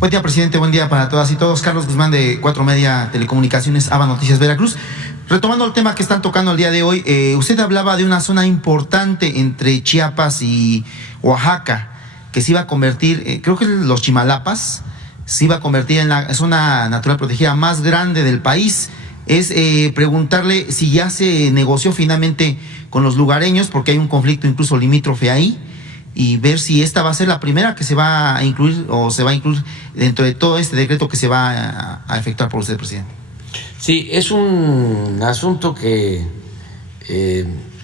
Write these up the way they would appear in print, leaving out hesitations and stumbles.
Buen día, presidente. Buen día para todas y todos. Carlos Guzmán, de 4 Media Telecomunicaciones, ABA Noticias Veracruz. Retomando el tema que están tocando el día de hoy, usted hablaba de una zona importante entre Chiapas y Oaxaca, que se iba a convertir, creo que los Chimalapas, se iba a convertir en la zona natural protegida más grande del país. Es preguntarle si ya se negoció finalmente con los lugareños, porque hay un conflicto incluso limítrofe ahí, y ver si esta va a ser la primera que se va a incluir o se va a incluir dentro de todo este decreto que se va a efectuar por usted, presidente. Sí, es un asunto que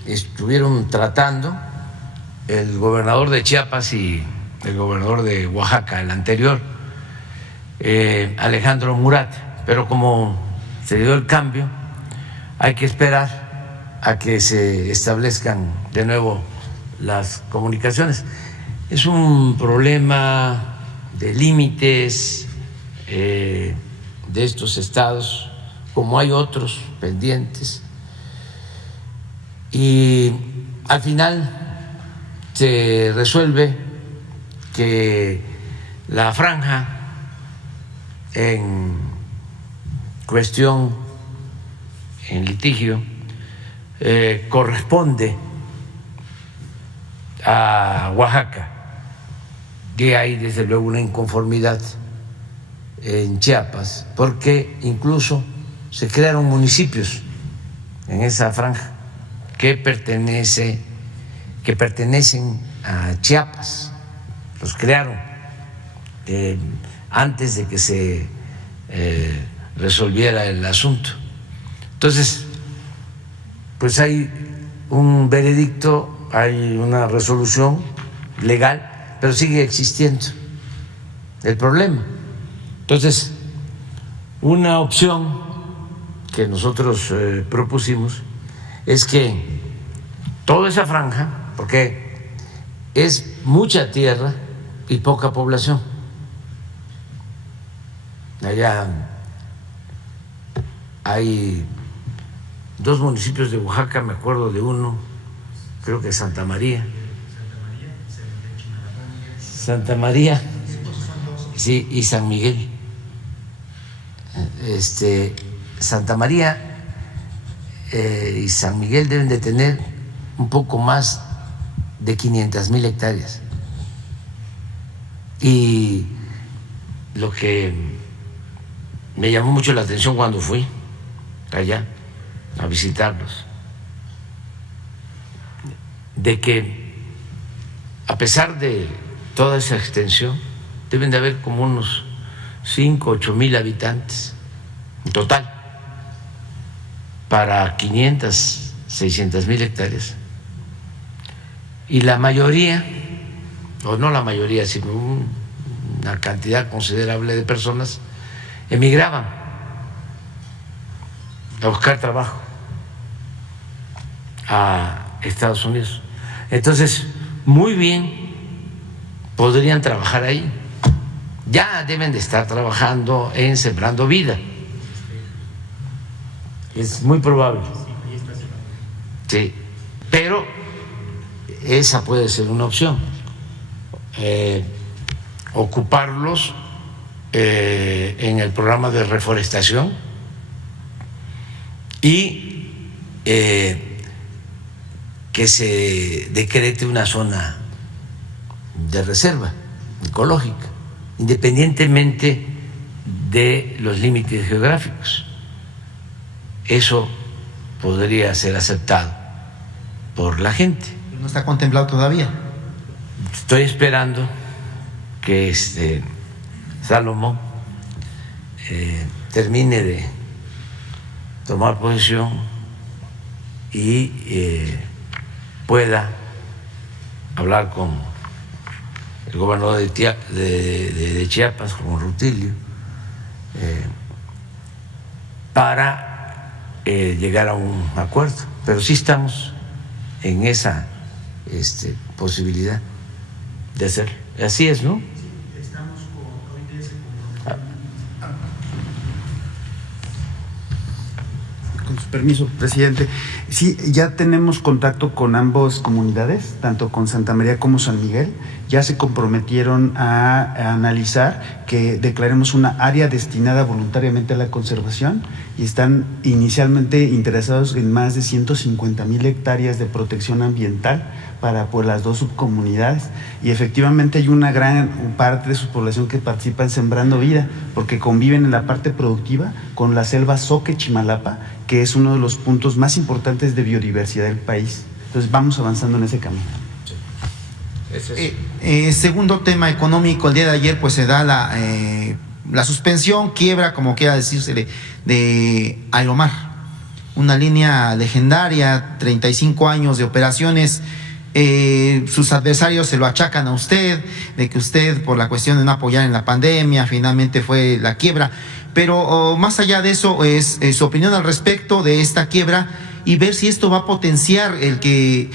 estuvieron tratando el gobernador de Chiapas y el gobernador de Oaxaca, el anterior, Alejandro Murat, pero como se dio el cambio, hay que esperar a que se establezcan de nuevo las comunicaciones. Es un problema de límites de estos estados, como hay otros pendientes, y al final se resuelve que la franja en cuestión, en litigio, corresponde a Oaxaca, que hay desde luego una inconformidad en Chiapas, porque incluso se crearon municipios en esa franja que pertenecen a Chiapas, los crearon antes de que se resolviera el asunto. Entonces, pues hay un veredicto, hay una resolución legal, pero sigue existiendo el problema. Entonces, una opción que nosotros propusimos es que toda esa franja, porque es mucha tierra y poca población, allá hay 2 municipios de Oaxaca, me acuerdo de uno, creo que Santa María, sí, y San Miguel. Santa María y San Miguel deben de tener un poco más de 500,000 hectáreas. Y lo que me llamó mucho la atención cuando fui allá a visitarlos, de que a pesar de toda esa extensión, deben de haber como unos 5, 8,000 habitantes en total para 500, 600,000 hectáreas. Y la mayoría, o no la mayoría, sino una cantidad considerable de personas emigraban a buscar trabajo a Estados Unidos. Entonces, muy bien podrían trabajar ahí. Ya deben de estar trabajando en Sembrando Vida. Es muy probable. Sí, pero esa puede ser una opción. Ocuparlos en el programa de reforestación y que se decrete una zona de reserva ecológica, independientemente de los límites geográficos. Eso podría ser aceptado por la gente. ¿No está contemplado todavía? Estoy esperando que Salomón termine de tomar posesión y pueda hablar con el gobernador de Chiapas, con Rutilio, para llegar a un acuerdo. Pero sí estamos en esa posibilidad de hacerlo. Así es, ¿no? Estamos con su permiso, presidente. Sí, ya tenemos contacto con ambas comunidades, tanto con Santa María como San Miguel, ya se comprometieron a analizar que declaremos una área destinada voluntariamente a la conservación y están inicialmente interesados en más de 150,000 hectáreas de protección ambiental para pues, las dos subcomunidades, y efectivamente hay una gran parte de su población que participa en Sembrando Vida, porque conviven en la parte productiva con la selva Soque-Chimalapa, que es uno de los puntos más importantes de biodiversidad del país. Entonces vamos avanzando en ese camino. Segundo tema económico, el día de ayer pues se da la suspensión, quiebra, como quiera decirse, de Aeromar, una línea legendaria, 35 años de operaciones. Sus adversarios se lo achacan a usted, de que usted por la cuestión de no apoyar en la pandemia, finalmente fue la quiebra, pero más allá de eso es su opinión al respecto de esta quiebra y ver si esto va a potenciar el que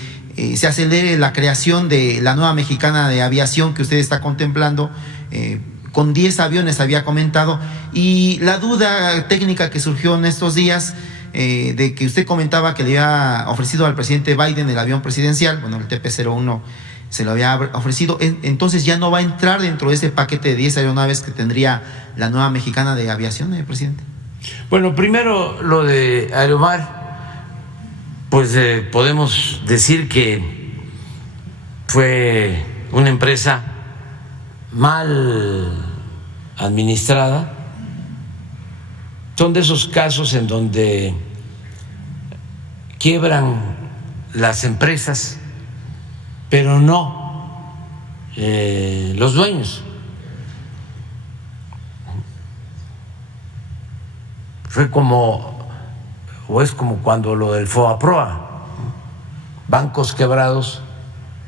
se acelere la creación de la nueva mexicana de aviación que usted está contemplando, con 10 aviones había comentado, y la duda técnica que surgió en estos días, de que usted comentaba que le había ofrecido al presidente Biden el avión presidencial, bueno, el TP-01 se lo había ofrecido, entonces ya no va a entrar dentro de ese paquete de 10 aeronaves que tendría la nueva mexicana de aviación, presidente. Bueno, primero lo de Aeromar, pues podemos decir que fue una empresa mal administrada. Son de esos casos en donde quiebran las empresas, pero no los dueños. Fue como, o es como cuando lo del FOAPROA, bancos quebrados,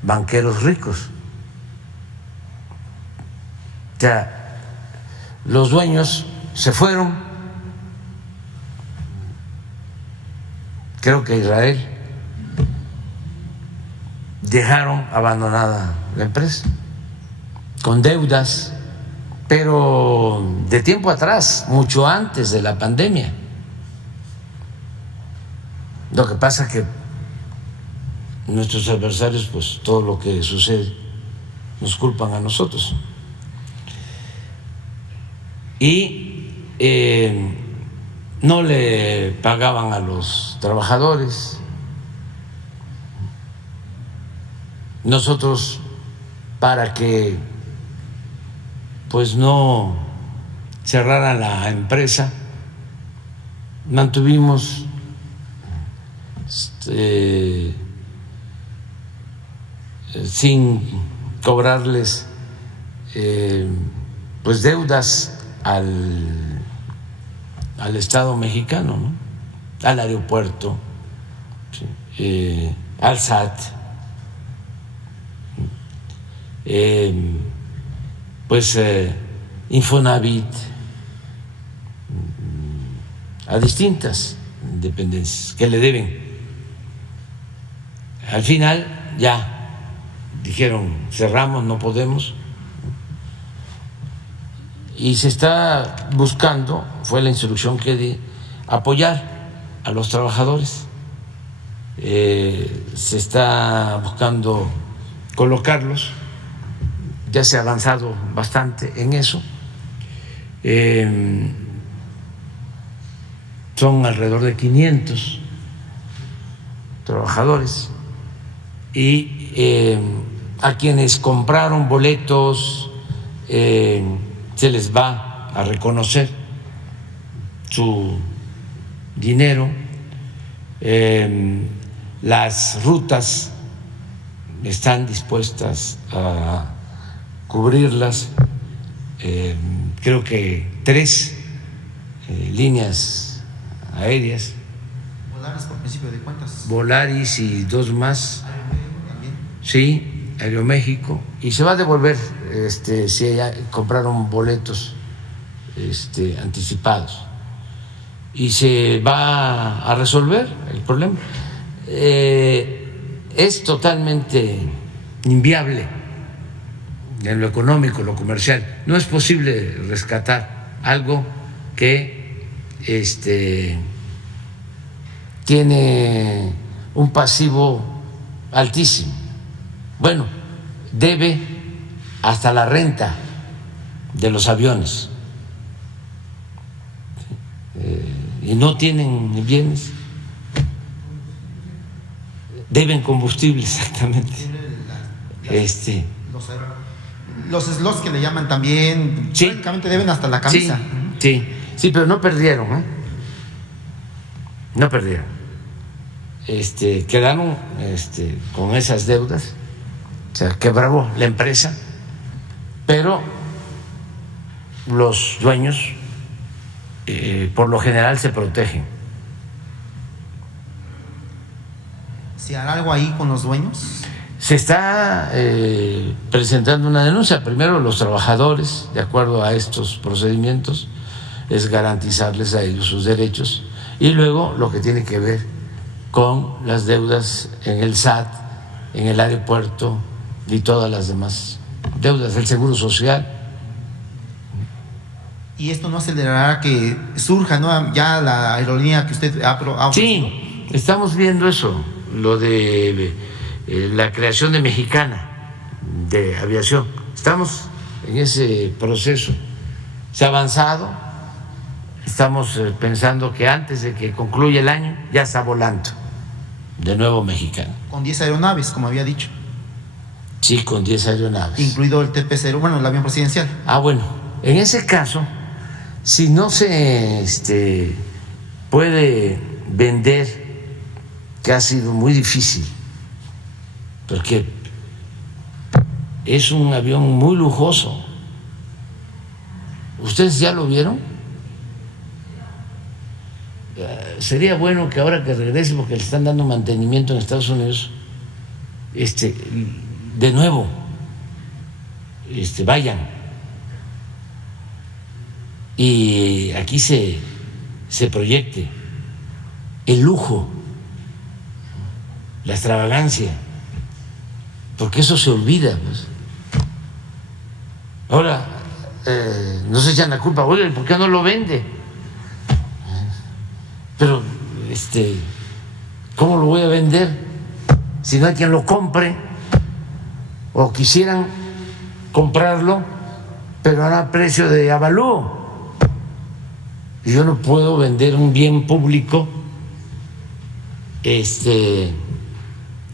banqueros ricos. O sea, los dueños se fueron, creo que Israel, dejaron abandonada la empresa, con deudas, pero de tiempo atrás, mucho antes de la pandemia. Lo que pasa es que nuestros adversarios, pues todo lo que sucede, nos culpan a nosotros. Y no le pagaban a los trabajadores. Nosotros, para que pues no cerraran la empresa, mantuvimos sin cobrarles pues deudas al Estado mexicano, ¿no? Al aeropuerto, ¿sí? Al SAT, pues Infonavit, a distintas dependencias que le deben. Al final ya dijeron cerramos, no podemos, y se está buscando, fue la instrucción que di, apoyar a los trabajadores. Se está buscando colocarlos, ya se ha avanzado bastante en eso. Son alrededor de 500 trabajadores, y a quienes compraron boletos se les va a reconocer su dinero. Las rutas están dispuestas a cubrirlas, creo que 3 líneas aéreas. ¿Volaris por principio de cuentas? Volaris y 2 más. Sí, Aeroméxico, y se va a devolver si ya compraron boletos anticipados, y se va a resolver el problema. Es totalmente inviable en lo económico, lo comercial. No es posible rescatar algo que tiene un pasivo altísimo. Bueno, debe hasta la renta de los aviones, y no tienen bienes, deben combustible exactamente. Los slots que le llaman también, sí, prácticamente deben hasta la camisa. Sí, pero no perdieron, no perdieron. Quedaron con esas deudas, o sea, quebró la empresa, pero los dueños por lo general se protegen. ¿Se hará algo ahí con los dueños? Se está presentando una denuncia. Primero, los trabajadores, de acuerdo a estos procedimientos, es garantizarles a ellos sus derechos, y luego lo que tiene que ver con las deudas en el SAT, en el aeropuerto y todas las demás deudas del Seguro Social. ¿Y esto no acelerará que surja ya la aerolínea que usted ha ofrecido? Sí, estamos viendo eso, lo de la creación de Mexicana de Aviación. Estamos en ese proceso, se ha avanzado, estamos pensando que antes de que concluya el año ya está volando de nuevo Mexicana. Con 10 aeronaves, como había dicho. Sí, con 10 aeronaves. Incluido el TP-0, bueno, el avión presidencial. Bueno, en ese caso, si no se puede vender, que ha sido muy difícil, porque es un avión muy lujoso. ¿Ustedes ya lo vieron? Sería bueno que ahora que regrese, porque le están dando mantenimiento en Estados Unidos, de nuevo vayan y aquí se proyecte el lujo, la extravagancia, porque eso se olvida, pues. Ahora nos echan la culpa, oye, ¿por qué no lo vende? Pero ¿cómo lo voy a vender si no hay quien lo compre? O quisieran comprarlo, pero a precio de avalúo. Y yo no puedo vender un bien público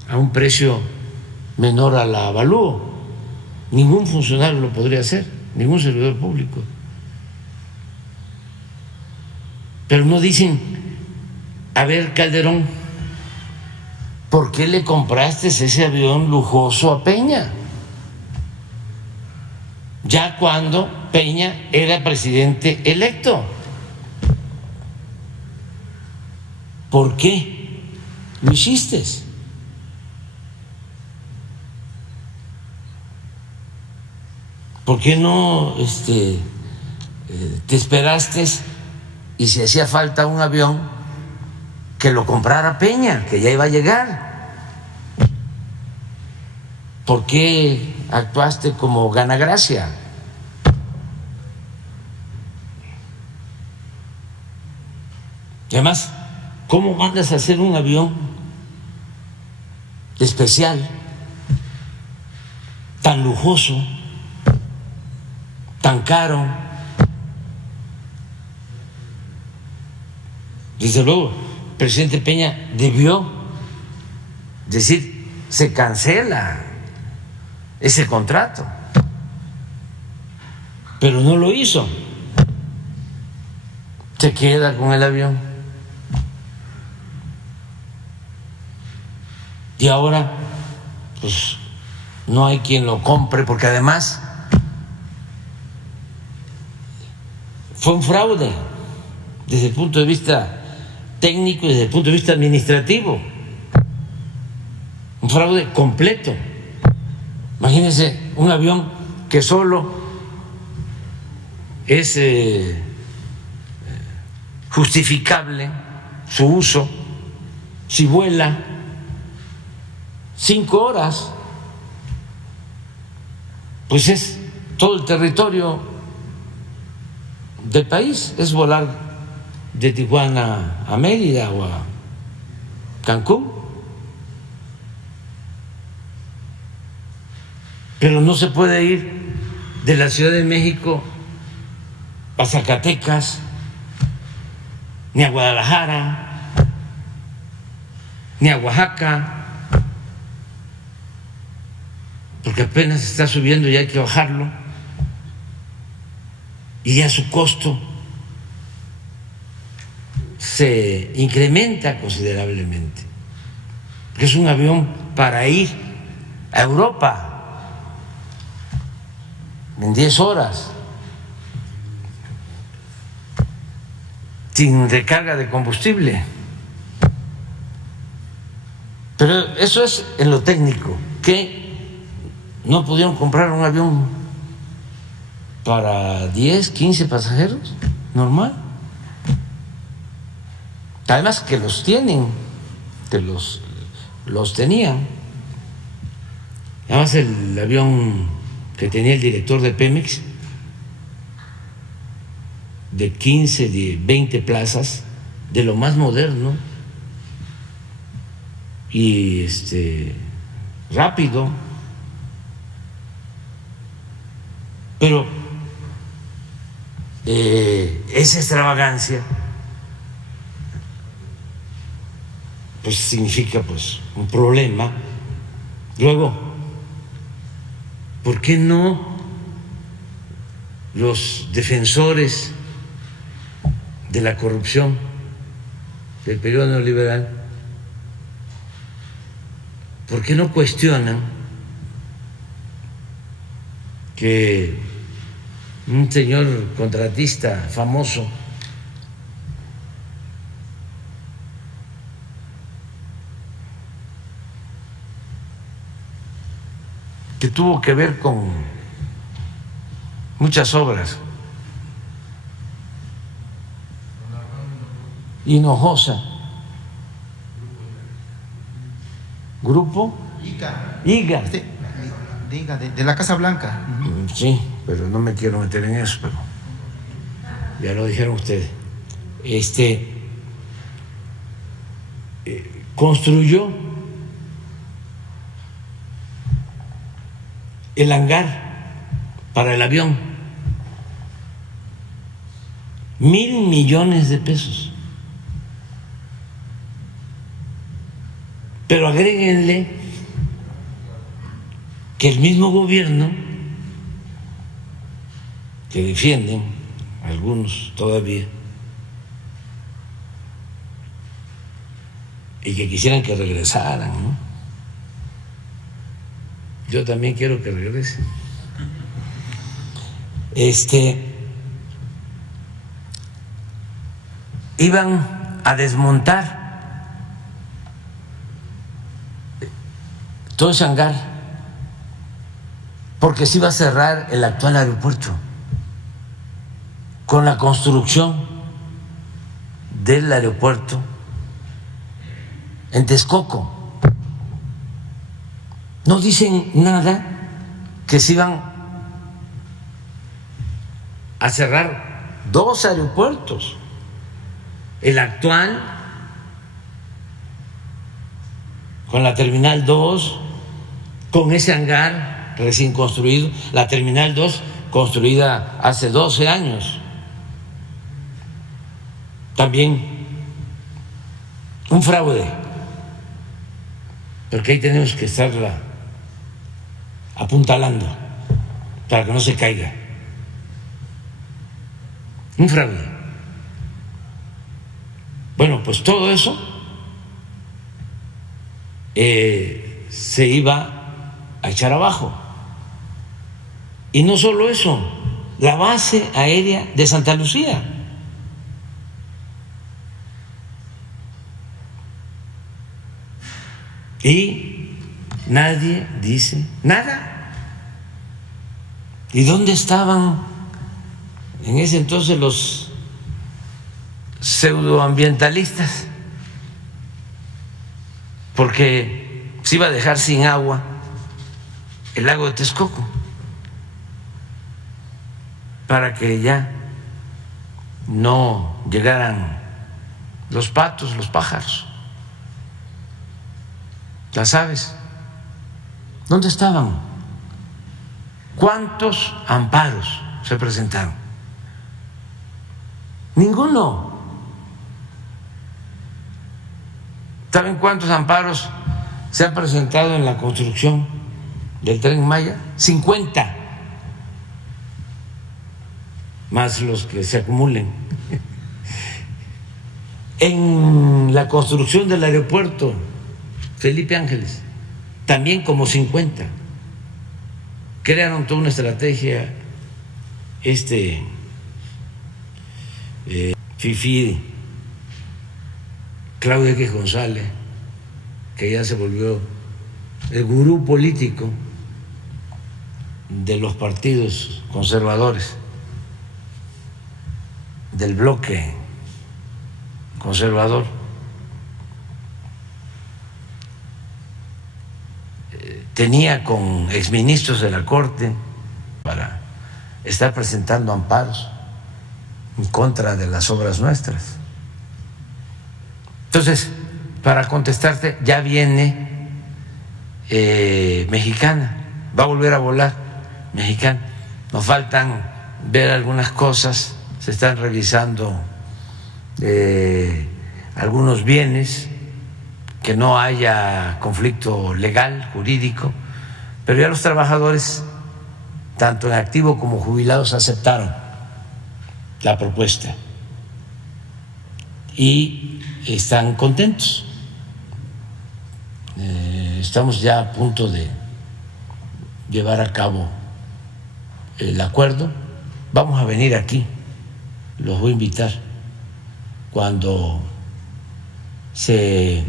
a un precio menor al avalúo. Ningún funcionario lo podría hacer, ningún servidor público. Pero no dicen, a ver, Calderón, ¿por qué le compraste ese avión lujoso a Peña? Ya cuando Peña era presidente electo. ¿Por qué lo hiciste? ¿Por qué no te esperaste y si hacía falta un avión que lo comprara Peña, que ya iba a llegar? ¿Por qué actuaste como ganagracia? Y además, ¿cómo mandas a hacer un avión especial, tan lujoso, tan caro? Desde luego, el presidente Peña debió decir, se cancela ese contrato, pero no lo hizo. Se queda con el avión. Y ahora, pues, no hay quien lo compre, porque además fue un fraude desde el punto de vista técnico y desde el punto de vista administrativo. Un fraude completo. Imagínense un avión que solo es justificable su uso si vuela 5 horas, pues es todo el territorio del país, es volar de Tijuana a Mérida o a Cancún. Pero no se puede ir de la Ciudad de México a Zacatecas, ni a Guadalajara, ni a Oaxaca, porque apenas está subiendo y hay que bajarlo, y ya su costo se incrementa considerablemente, porque es un avión para ir a Europa en 10 horas, sin recarga de combustible. Pero eso es en lo técnico, que no pudieron comprar un avión para 10, 15 pasajeros, normal. Además que los tienen, que los tenían. Además el avión que tenía el director de Pemex, de 15, de 20 plazas, de lo más moderno y rápido, pero esa extravagancia pues significa pues un problema. Luego, ¿por qué no los defensores de la corrupción del periodo neoliberal, por qué no cuestionan que un señor contratista famoso que tuvo que ver con muchas obras, Hinojosa, Grupo IGA, de la Casa Blanca. Sí, pero no me quiero meter en eso, pero ya lo dijeron ustedes. Construyó el hangar para el avión, 1,000 millones de pesos. Pero agréguenle que el mismo gobierno, que defienden algunos todavía, y que quisieran que regresaran, ¿no? Yo también quiero que regrese. Iban a desmontar todo ese hangar porque se iba a cerrar el actual aeropuerto con la construcción del aeropuerto en Texcoco. No dicen nada que se iban a cerrar 2 aeropuertos, el actual con la Terminal 2, con ese hangar recién construido, la Terminal 2 construida hace 12 años. También un fraude, porque ahí tenemos que estarla apuntalando para que no se caiga. Un fraude. Bueno, pues todo eso se iba a echar abajo. Y no solo eso, la base aérea de Santa Lucía. Y nadie dice nada. ¿Y dónde estaban en ese entonces los pseudoambientalistas? Porque se iba a dejar sin agua el lago de Texcoco para que ya no llegaran los patos, los pájaros, las aves. ¿Dónde estaban ¿Cuántos amparos se presentaron? Ninguno. ¿Saben cuántos amparos se han presentado en la construcción del Tren Maya? 50, más los que se acumulen. En la construcción del aeropuerto Felipe Ángeles, también como 50. Crearon toda una estrategia, Fifi, Claudia X González, que ya se volvió el gurú político de los partidos conservadores, del bloque conservador. Tenía con exministros de la Corte para estar presentando amparos en contra de las obras nuestras. Entonces, para contestarte, ya viene Mexicana, va a volver a volar Mexicana. Nos faltan ver algunas cosas, se están revisando algunos bienes, que no haya conflicto legal, jurídico, pero ya los trabajadores, tanto en activo como jubilados, aceptaron la propuesta y están contentos. Estamos ya a punto de llevar a cabo el acuerdo. Vamos a venir aquí, los voy a invitar cuando se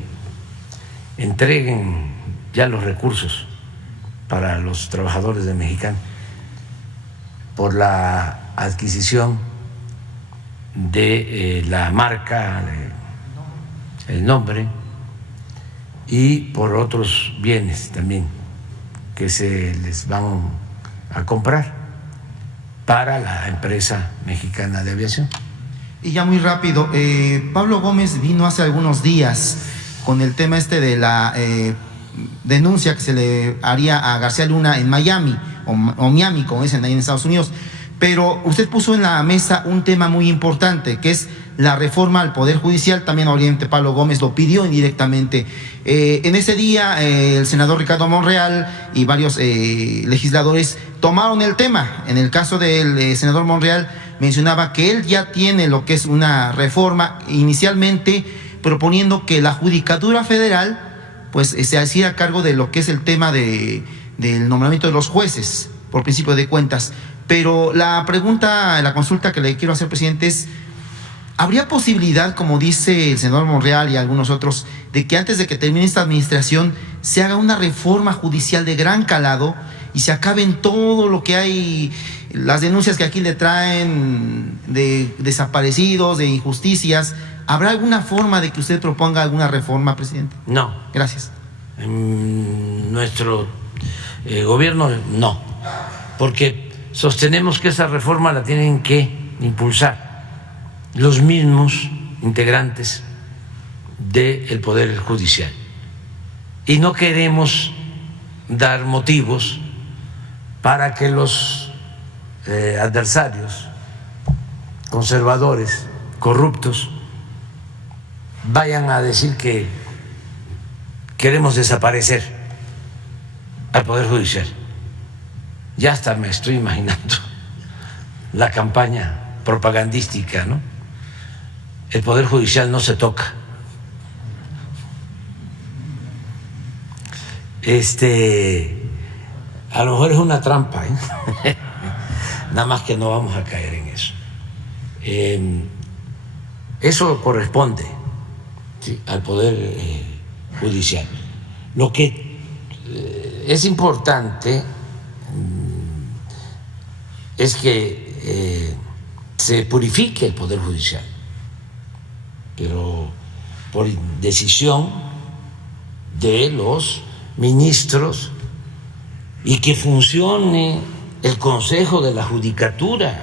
entreguen ya los recursos para los trabajadores de Mexicana por la adquisición de la marca, el nombre, y por otros bienes también que se les van a comprar para la empresa mexicana de aviación. Y ya muy rápido, Pablo Gómez vino hace algunos días con el tema de la denuncia que se le haría a García Luna en Miami, o Miami, como dicen ahí en Estados Unidos. Pero usted puso en la mesa un tema muy importante, que es la reforma al Poder Judicial. También obviamente Pablo Gómez lo pidió indirectamente. En ese día el senador Ricardo Monreal y varios legisladores tomaron el tema. En el caso del senador Monreal mencionaba que él ya tiene lo que es una reforma, inicialmente proponiendo que la Judicatura Federal pues se hacía cargo de lo que es el tema del nombramiento de los jueces por principio de cuentas. Pero la pregunta, la consulta que le quiero hacer, presidente, es: ¿habría posibilidad, como dice el senador Monreal y algunos otros, de que antes de que termine esta administración se haga una reforma judicial de gran calado y se acaben todo lo que hay, las denuncias que aquí le traen de desaparecidos, de injusticias? ¿Habrá alguna forma de que usted proponga alguna reforma, presidente? No. Gracias. En nuestro gobierno no, porque sostenemos que esa reforma la tienen que impulsar los mismos integrantes del Poder Judicial. Y no queremos dar motivos para que los adversarios, conservadores, corruptos, vayan a decir que queremos desaparecer al Poder Judicial. Ya hasta me estoy imaginando la campaña propagandística, ¿no? El Poder Judicial no se toca. A lo mejor es una trampa, ¿eh? Nada más que no vamos a caer en eso. Eso corresponde, ¿sí?, al Poder Judicial. Lo que es importante es que se purifique el Poder Judicial, pero por decisión de los ministros, y que funcione el Consejo de la Judicatura,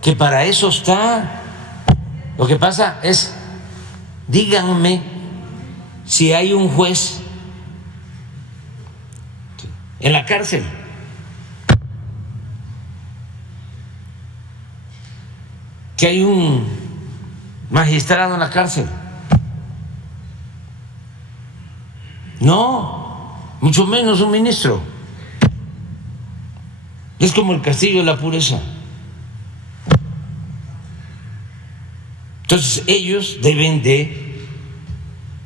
que para eso está. Lo que pasa es, díganme si hay un juez en la cárcel que hay un magistrado en la cárcel. No, mucho menos un ministro. Es como el castigo de la pureza. Entonces ellos deben de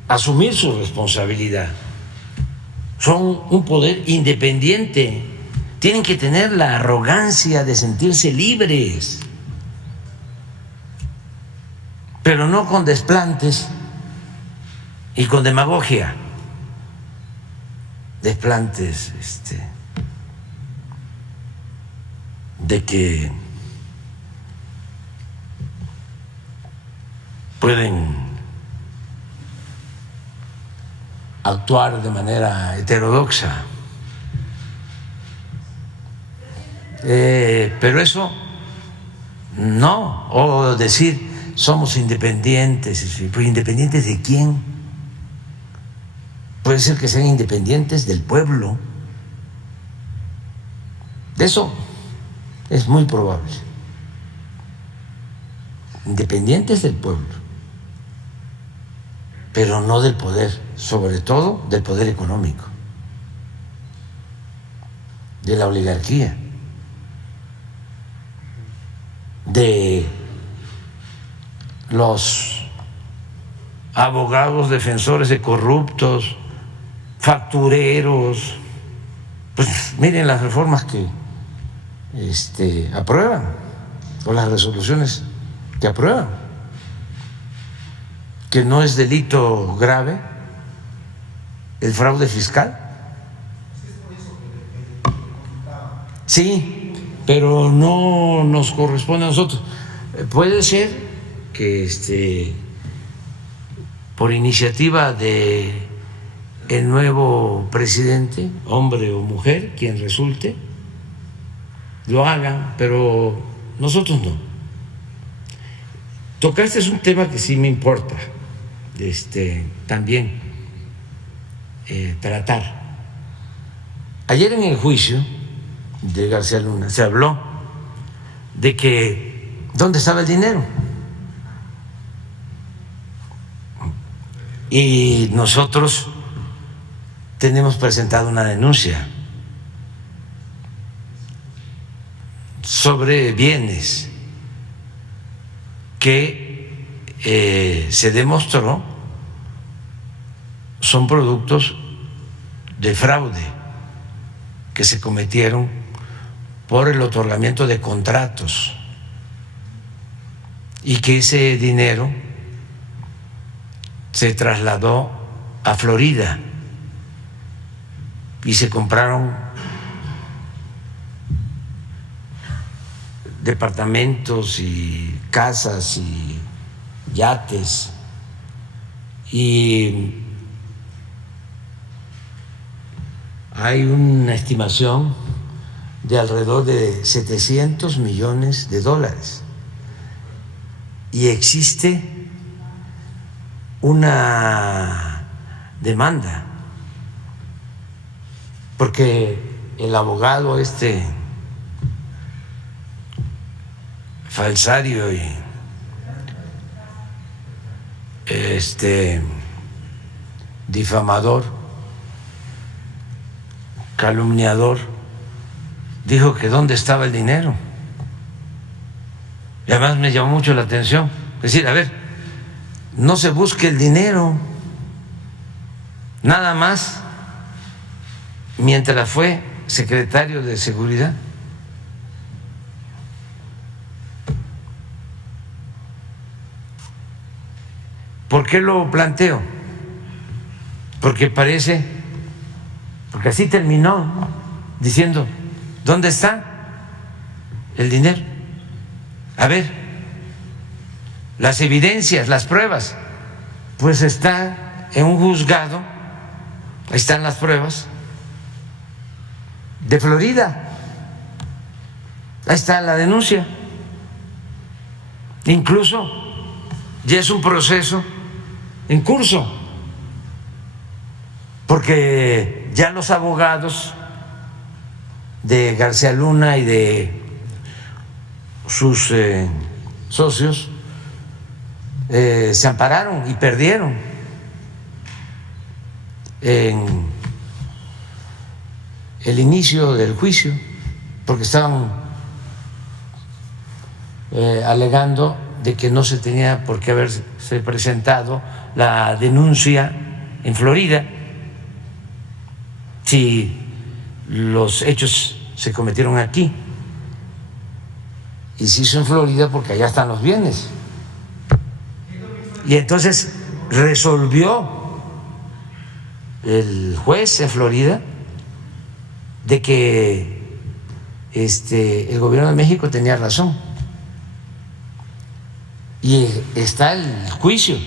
asumir su responsabilidad. Son un poder independiente. Tienen que tener la arrogancia de sentirse libres, pero no con desplantes y con demagogia. Desplantes de que pueden actuar de manera heterodoxa. Pero eso no, o decir somos independientes, ¿pero independientes de quién? Puede ser que sean independientes del pueblo. De eso es muy probable. Independientes del pueblo, pero no del poder, sobre todo del poder económico, de la oligarquía, de los abogados defensores de corruptos, factureros. Pues miren las reformas que aprueban, o las resoluciones que aprueban, que no es delito grave el fraude fiscal. Sí, pero no nos corresponde a nosotros. Puede ser que por iniciativa de el nuevo presidente, hombre o mujer, quien resulte, lo hagan, pero nosotros no. Tocaste es un tema que sí me importa también tratar. Ayer en el juicio de García Luna se habló de que ¿dónde estaba el dinero? Y nosotros tenemos presentado una denuncia sobre bienes que se demostró son productos de fraude que se cometieron por el otorgamiento de contratos y que ese dinero se trasladó a Florida y se compraron departamentos y casas y yates, y hay una estimación de alrededor de 700 millones de dólares y existe una demanda porque el abogado falsario y difamador, calumniador, dijo que dónde estaba el dinero. Y además me llamó mucho la atención. Es decir, a ver, no se busque el dinero, nada más mientras fue secretario de Seguridad. ¿Por qué lo planteo? Porque así terminó, ¿no?, diciendo, ¿dónde está el dinero? A ver, las evidencias, las pruebas, pues está en un juzgado, ahí están las pruebas, de Florida, ahí está la denuncia, incluso ya es un proceso en curso, porque ya los abogados de García Luna y de sus socios se ampararon y perdieron en el inicio del juicio, porque estaban alegando de que no se tenía por qué haberse presentado la denuncia en Florida si los hechos se cometieron aquí, y se hizo en Florida porque allá están los bienes. Y entonces resolvió el juez en Florida de que el gobierno de México tenía razón, y está el juicio.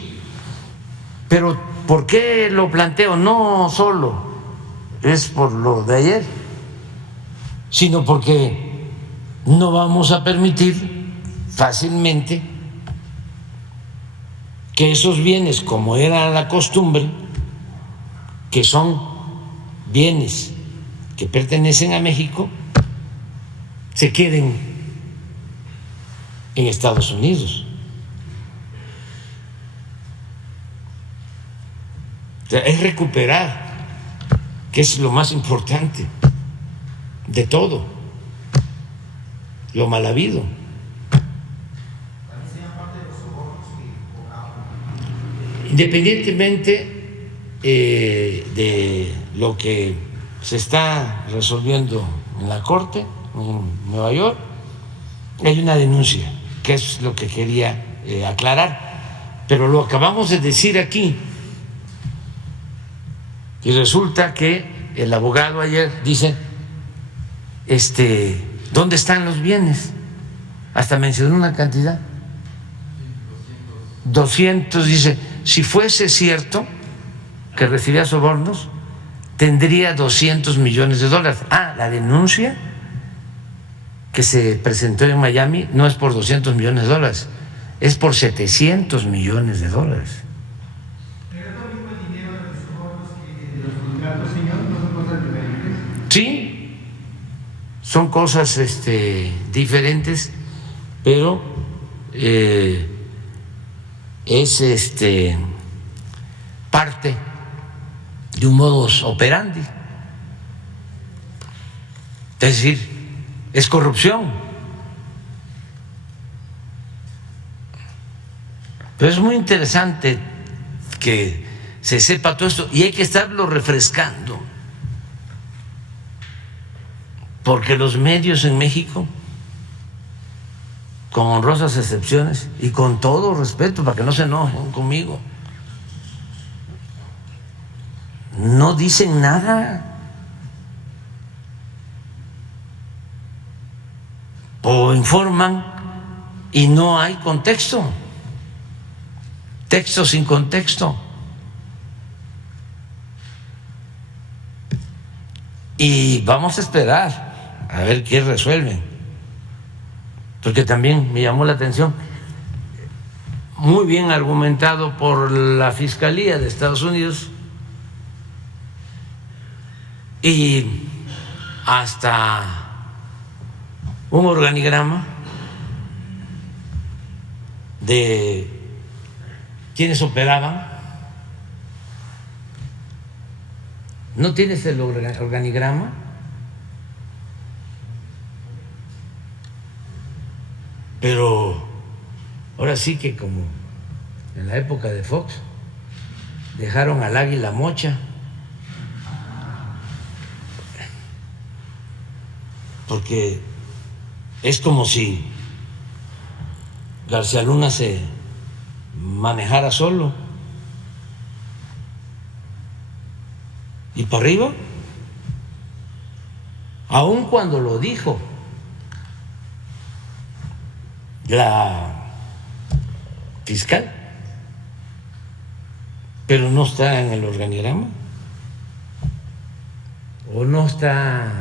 Pero ¿por qué lo planteo? No solo es por lo de ayer, sino porque no vamos a permitir fácilmente que esos bienes, como era la costumbre, que son bienes que pertenecen a México, se queden en Estados Unidos. O sea, es recuperar, que es lo más importante de todo, lo mal habido. Independientemente de lo que se está resolviendo en la Corte en Nueva York, hay una denuncia, que es lo que quería aclarar, pero lo acabamos de decir aquí. Y resulta que el abogado ayer dice, ¿dónde están los bienes? Hasta mencionó una cantidad. 200, dice, si fuese cierto que recibía sobornos, tendría 200 millones de dólares. Ah, la denuncia que se presentó en Miami no es por 200 millones de dólares, es por 700 millones de dólares. Sí, son cosas diferentes, pero es parte de un modus operandi. Es decir, es corrupción. Pero es muy interesante que se sepa todo esto y hay que estarlo refrescando, porque los medios en México, con honrosas excepciones y con todo respeto, para que no se enojen conmigo, no dicen nada o informan y no hay contexto, texto sin contexto. Y vamos a esperar a ver qué resuelven, porque también me llamó la atención, muy bien argumentado por la Fiscalía de Estados Unidos y hasta un organigrama de quienes operaban. ¿No tienes el organigrama? Pero ahora sí que, como en la época de Fox, dejaron al águila mocha. Porque es como si García Luna se manejara solo. Y para arriba, aun cuando lo dijo la fiscal, pero no está en el organigrama, o no está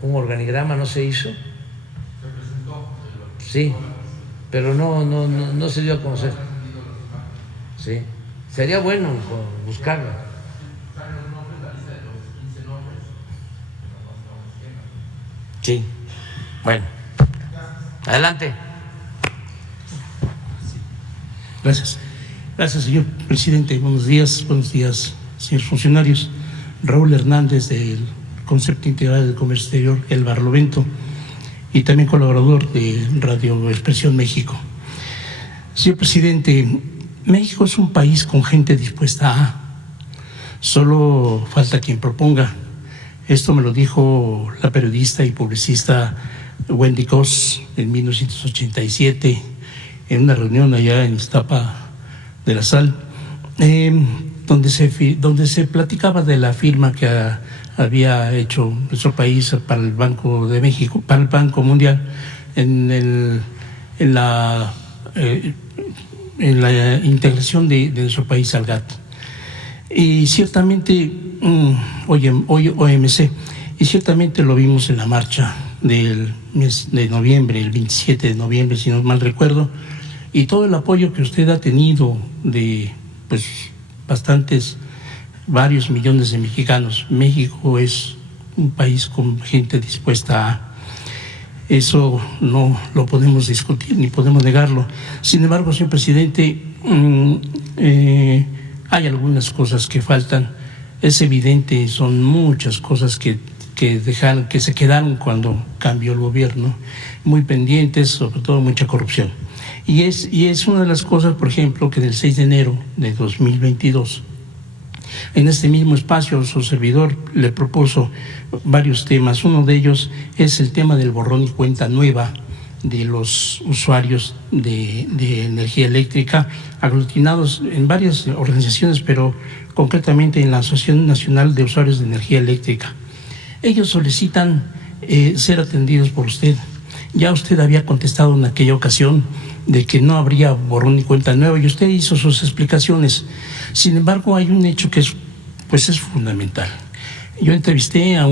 un organigrama, no se hizo. Se presentó. Sí, pero no se dio a conocer. Sí, sería bueno buscarlo. Sí, bueno, adelante. Gracias. Gracias, señor presidente. Buenos días, señores funcionarios. Raúl Hernández, del Concepto Integral del Comercio Exterior, El Barlovento, y también colaborador de Radio Expresión México. Señor presidente, México es un país con gente dispuesta a. Solo falta quien proponga. Esto me lo dijo la periodista y publicista Wendy Cos en 1987, en una reunión allá en Iztapa de la Sal, donde se platicaba de la firma que había hecho nuestro país para el Banco de México, para el Banco Mundial, en la integración de nuestro país al GATT. Y ciertamente, hoy OMC, y ciertamente lo vimos en la marcha del mes de noviembre, el 27 de noviembre, si no mal recuerdo, y todo el apoyo que usted ha tenido de varios millones de mexicanos. México es un país con gente dispuesta a. Eso no lo podemos discutir ni podemos negarlo. Sin embargo, señor presidente, hay algunas cosas que faltan. Es evidente, son muchas cosas que se quedaron cuando cambió el gobierno, muy pendientes, sobre todo mucha corrupción. Y es una de las cosas, por ejemplo, que del 6 de enero de 2022, en este mismo espacio, su servidor le propuso varios temas. Uno de ellos es el tema del borrón y cuenta nueva de los usuarios de energía eléctrica, aglutinados en varias organizaciones, pero concretamente en la Asociación Nacional de Usuarios de Energía Eléctrica. Ellos solicitan ser atendidos por usted. Ya usted había contestado en aquella ocasión de que no habría borrón y cuenta nueva, y usted hizo sus explicaciones. Sin embargo, hay un hecho que es fundamental. Yo entrevisté a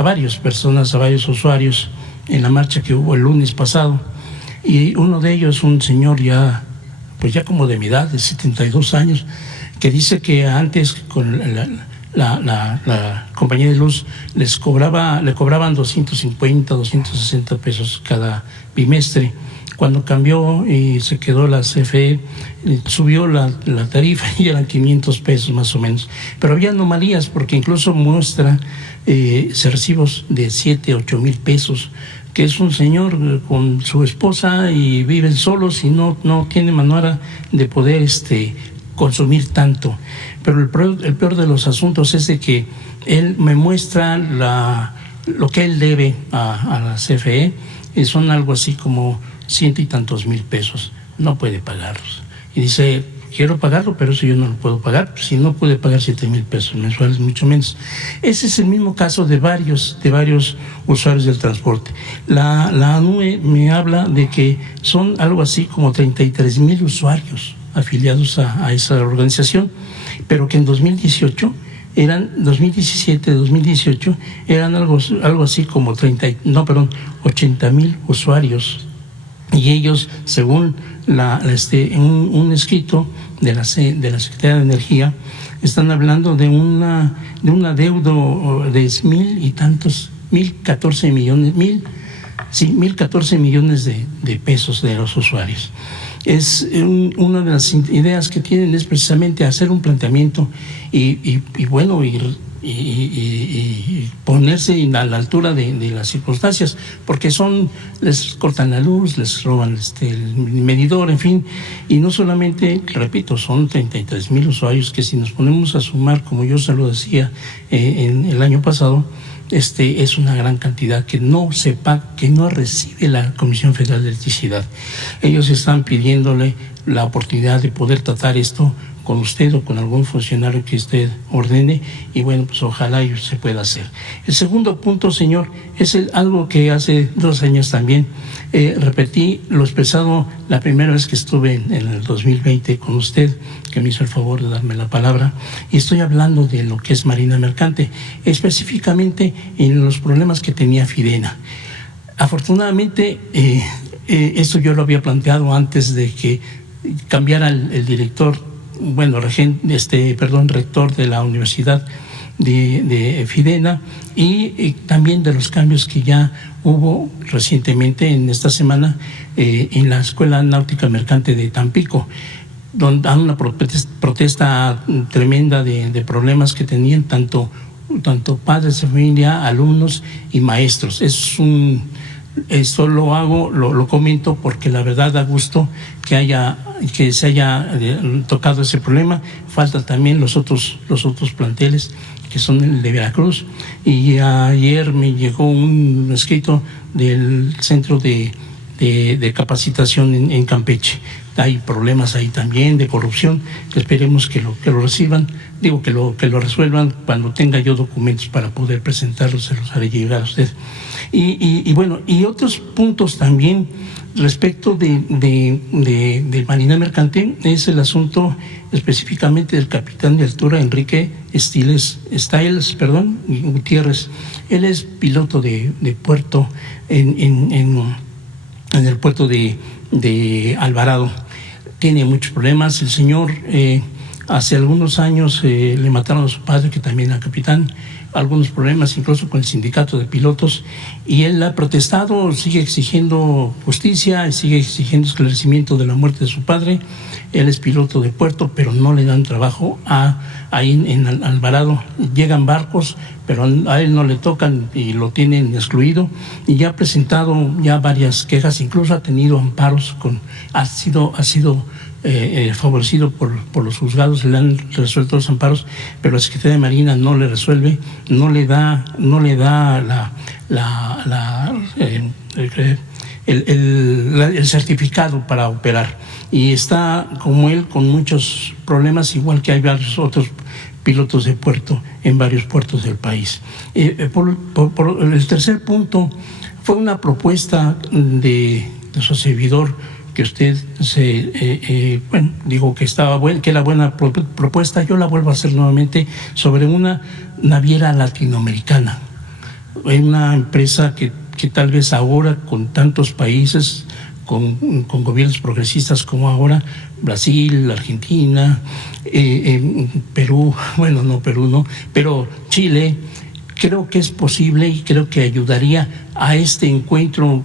varias personas, a varios usuarios en la marcha que hubo el lunes pasado, y uno de ellos, un señor ya como de mi edad, de 72 años, que dice que antes con la compañía de luz le cobraban 250, 260 pesos cada bimestre. Cuando cambió y se quedó la CFE, subió la tarifa y eran 500 pesos más o menos. Pero había anomalías, porque incluso muestra recibos de 7, 8 mil pesos, que es un señor con su esposa y viven solos y no tiene manera de poder consumir tanto. Pero el peor de los asuntos es de que él me muestra lo que él debe a la CFE, y son algo así como 100 y tantos mil pesos. No puede pagarlos. Y dice, quiero pagarlo, pero eso yo no lo puedo pagar. Si no puede pagar 7 mil pesos mensuales, mucho menos. Ese es el mismo caso de varios usuarios del transporte. La ANUE me habla de que son algo así como 33,000 usuarios afiliados a esa organización, pero que en 2018 eran algo así como 80,000 usuarios. Y ellos, según un escrito de la Secretaría de Energía, están hablando de un adeudo de 1,014 millones de pesos de los usuarios. Una de las ideas que tienen es precisamente hacer un planteamiento y ponerse a la altura de las circunstancias, porque les cortan la luz, les roban el medidor, en fin, y no solamente, repito, son 33,000 usuarios que, si nos ponemos a sumar, como yo se lo decía en el año pasado, es una gran cantidad que no recibe la Comisión Federal de Electricidad. Ellos están pidiéndole la oportunidad de poder tratar esto con usted o con algún funcionario que usted ordene, y bueno, pues ojalá se pueda hacer. El segundo punto, señor, es algo que hace 2 años también repetí lo expresado la primera vez que estuve en el 2020 con usted, que me hizo el favor de darme la palabra, y estoy hablando de lo que es Marina Mercante, específicamente en los problemas que tenía Fidena. Afortunadamente, esto yo lo había planteado antes de que cambiara el director, rector de la Universidad de Fidena, y también de los cambios que ya hubo recientemente en esta semana en la Escuela Náutica Mercante de Tampico. donde hay una protesta tremenda de problemas que tenían tanto padres de familia, alumnos y maestros. Esto lo comento porque la verdad da gusto que se haya tocado ese problema. Faltan también los otros planteles, que son el de Veracruz, y ayer me llegó un escrito del centro de capacitación en Campeche. Hay problemas ahí también de corrupción, que esperemos que lo reciban, que lo resuelvan. Cuando tenga yo documentos para poder presentarlos, se los haré llegar a usted. Y bueno, y otros puntos también respecto de Marina Mercante es el asunto específicamente del capitán de altura Enrique Stiles Gutiérrez. Él es piloto de puerto en el puerto de Alvarado. Tiene muchos problemas. El señor hace algunos años le mataron a su padre, que también era capitán. Algunos problemas incluso con el sindicato de pilotos, y él ha protestado, sigue exigiendo justicia, sigue exigiendo esclarecimiento de la muerte de su padre. Él es piloto de puerto, pero no le dan trabajo ahí en Alvarado. Llegan barcos, pero a él no le tocan y lo tienen excluido, y ya ha presentado ya varias quejas, incluso ha tenido amparos, ha sido favorecido por los juzgados, le han resuelto los amparos, pero la Secretaría de Marina no le resuelve, no le da el certificado para operar, y está como él con muchos problemas, igual que hay varios otros pilotos de puerto en varios puertos del país. Por el tercer punto fue una propuesta de su servidor, que usted dijo que estaba buena, que era buena propuesta. Yo la vuelvo a hacer nuevamente sobre una naviera latinoamericana. Hay una empresa que tal vez ahora, con tantos países, con gobiernos progresistas como ahora, Brasil, Argentina, Perú, pero Chile, creo que es posible y creo que ayudaría a este encuentro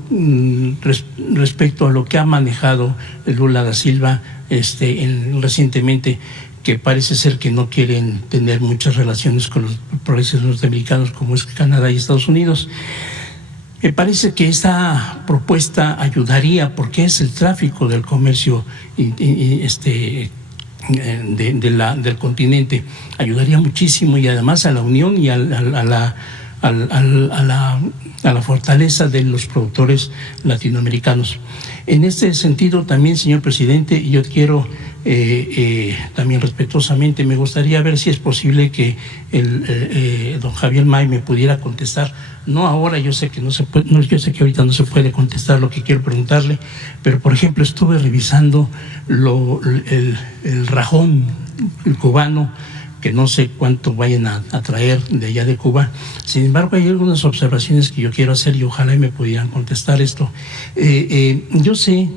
respecto a lo que ha manejado Lula da Silva recientemente, que parece ser que no quieren tener muchas relaciones con los países norteamericanos como es Canadá y Estados Unidos. Me parece que esta propuesta ayudaría, porque es el tráfico del comercio del continente, ayudaría muchísimo, y además a la unión y a la fortaleza de los productores latinoamericanos. En este sentido también, señor presidente, yo quiero también respetuosamente, me gustaría ver si es posible que don Javier May me pudiera contestar. No ahora, yo sé que no se puede, yo sé que ahorita no se puede contestar lo que quiero preguntarle, pero por ejemplo estuve revisando el rajón cubano, que no sé cuánto vayan a traer de allá de Cuba. Sin embargo, hay algunas observaciones que yo quiero hacer y ojalá me pudieran contestar esto. Yo sé,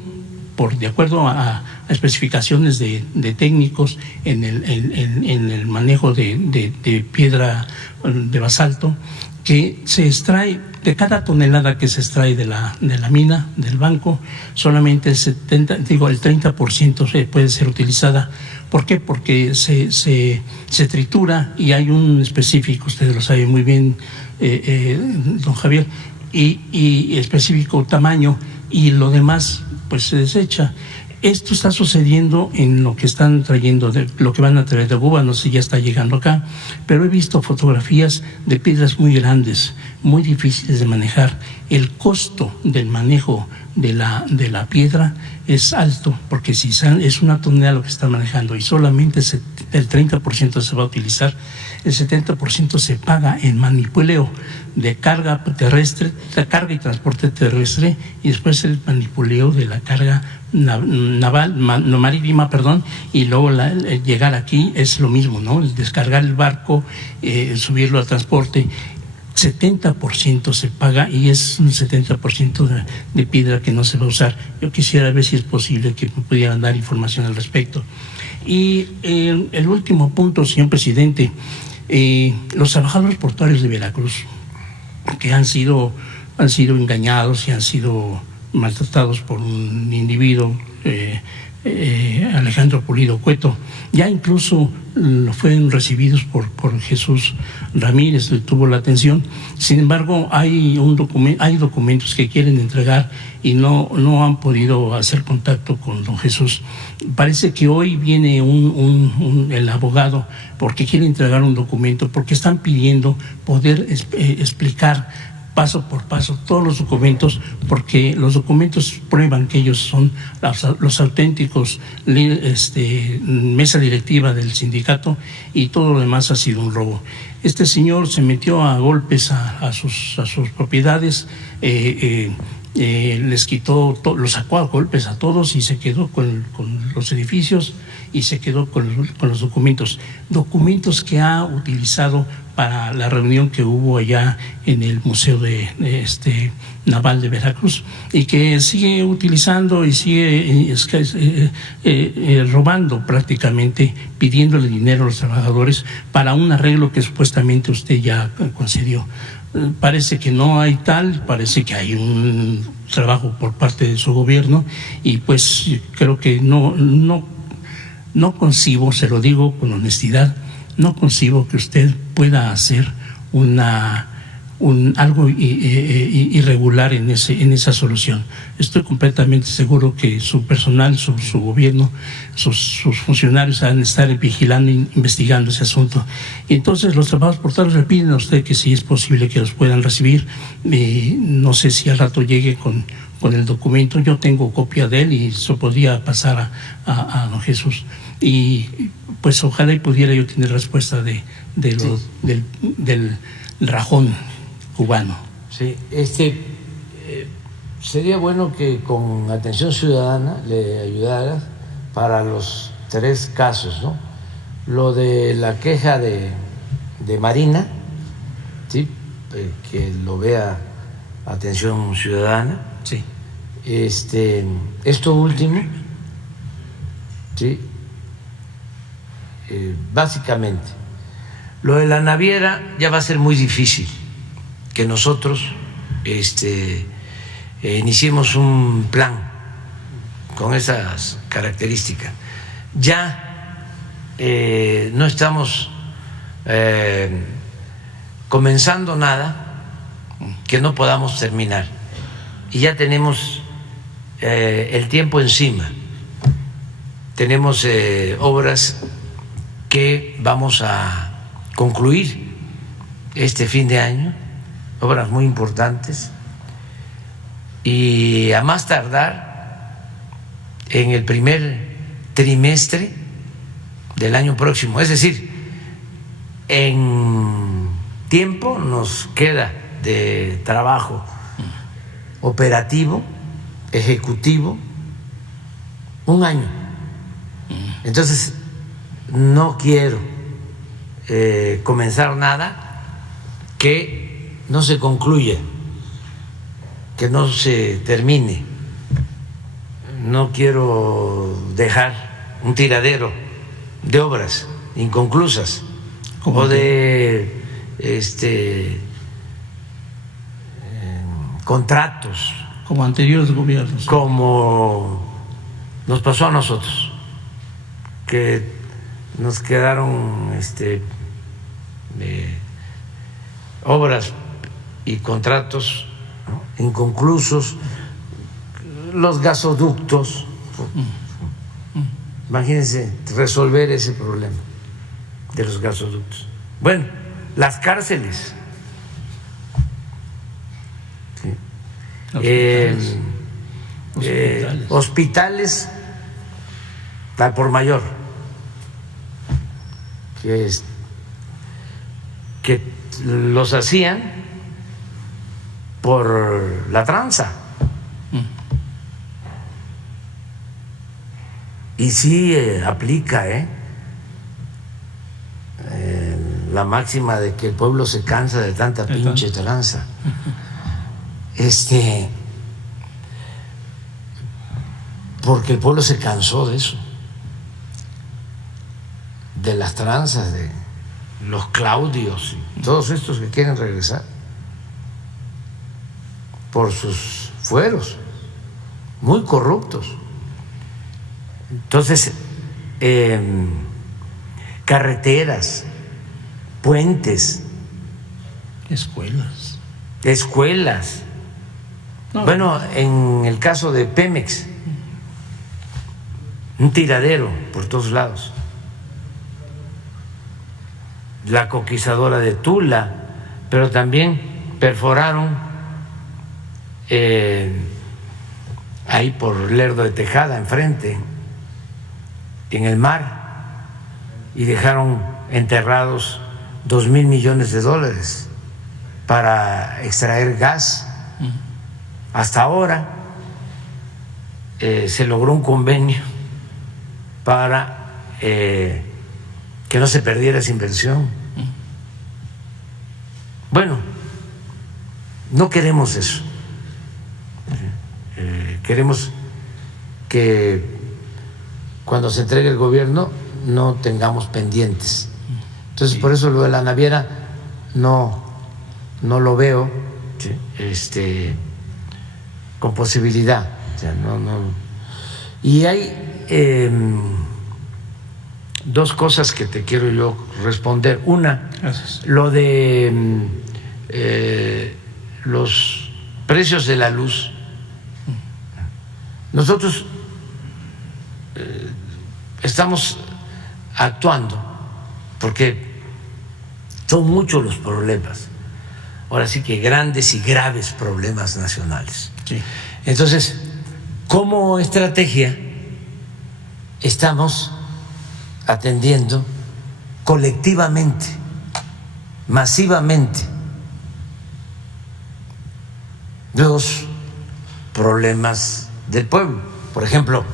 de acuerdo a especificaciones de técnicos en el manejo de piedra de basalto, que se extrae, de cada tonelada que se extrae de la mina, del banco, solamente el 30% puede ser utilizada. ¿Por qué? Porque se tritura, y hay un específico, usted lo sabe muy bien, don Javier, y específico tamaño, y lo demás pues se desecha. Esto está sucediendo en lo que están trayendo, lo que van a traer de Cuba, no sé si ya está llegando acá, pero he visto fotografías de piedras muy grandes, muy difíciles de manejar. El costo del manejo de la piedra es alto, porque si es una tonelada lo que está manejando y solamente el 30% se va a utilizar, el 70% se paga en manipuleo de carga terrestre, de carga y transporte terrestre, y después el manipuleo de la carga marítima, y luego llegar aquí es lo mismo, ¿no? El descargar el barco, subirlo al transporte. 70% se paga, y es un 70% de piedra que no se va a usar. Yo quisiera ver si es posible que me pudieran dar información al respecto. Y el último punto, señor presidente, los trabajadores portuarios de Veracruz, que han sido engañados y han sido maltratados por un individuo Alejandro Pulido Cueto. Ya incluso fueron recibidos por Jesús Ramírez, tuvo la atención. Sin embargo, hay documentos que quieren entregar y no han podido hacer contacto con don Jesús. Parece que hoy viene el abogado porque quiere entregar un documento, porque están pidiendo poder explicar paso por paso todos los documentos, porque los documentos prueban que ellos son los auténticos mesa directiva del sindicato, y todo lo demás ha sido un robo. Este señor se metió a golpes a sus propiedades, les quitó, los sacó a golpes a todos y se quedó con los edificios y se quedó con los documentos que ha utilizado para la reunión que hubo allá en el Museo Naval de Veracruz, y que sigue utilizando y sigue robando prácticamente, pidiéndole dinero a los trabajadores para un arreglo que supuestamente usted ya concedió. Parece que no hay tal, parece que hay un trabajo por parte de su gobierno, y pues creo que no concibo, se lo digo con honestidad, no concibo que usted pueda hacer algo irregular en esa solución. Estoy completamente seguro que su personal, su gobierno, sus funcionarios van a estar vigilando e investigando ese asunto. Y entonces los trabajadores portadores le piden a usted que si es posible que los puedan recibir. No sé si al rato llegue con el documento. Yo tengo copia de él y se podría pasar a don Jesús. Y pues ojalá y pudiera yo tener respuesta del rajón cubano. Sí, sería bueno que con Atención Ciudadana le ayudara para los 3 casos, ¿no? Lo de la queja de Marina, ¿sí? Que lo vea Atención Ciudadana. Sí. Esto último, ¿sí? Básicamente, lo de la naviera ya va a ser muy difícil que nosotros iniciemos un plan con esas características. Ya no estamos comenzando nada que no podamos terminar, y ya tenemos el tiempo encima. Tenemos obras que vamos a concluir este fin de año, obras muy importantes, y a más tardar en el primer trimestre del año próximo. Es decir, en tiempo nos queda de trabajo operativo, ejecutivo, 1 año. Entonces, no quiero comenzar nada que no se concluya, que no se termine. No quiero dejar un tiradero de obras inconclusas o de contratos como anteriores gobiernos, como nos pasó a nosotros, que nos quedaron obras y contratos, ¿no?, inconclusos, los gasoductos. Imagínense resolver ese problema de los gasoductos. Bueno, las cárceles, ¿sí? Hospitales al por mayor, que los hacían por la tranza. Y sí aplica la máxima de que el pueblo se cansa de tanta pinche tranza. Porque el pueblo se cansó de eso, de las tranzas, de los Claudios y todos estos que quieren regresar por sus fueros muy corruptos. Entonces, carreteras, puentes, escuelas. No. Bueno, en el caso de Pemex, un tiradero por todos lados. La coquizadora de Tula, pero también perforaron ahí por Lerdo de Tejada, enfrente, en el mar, y dejaron enterrados 2,000 millones de dólares para extraer gas. Hasta ahora se logró un convenio para que no se perdiera esa inversión. Bueno, no queremos eso. Queremos que cuando se entregue el gobierno no tengamos pendientes. Entonces, por eso lo de la naviera no lo veo con posibilidad. O sea, no. Y hay dos cosas que te quiero yo responder. Una, Gracias. lo de los precios de la luz. Nosotros estamos actuando porque son muchos los problemas, ahora sí que grandes y graves problemas nacionales. Sí. Entonces, como estrategia, estamos atendiendo colectivamente, masivamente, los problemas del pueblo. Por ejemplo,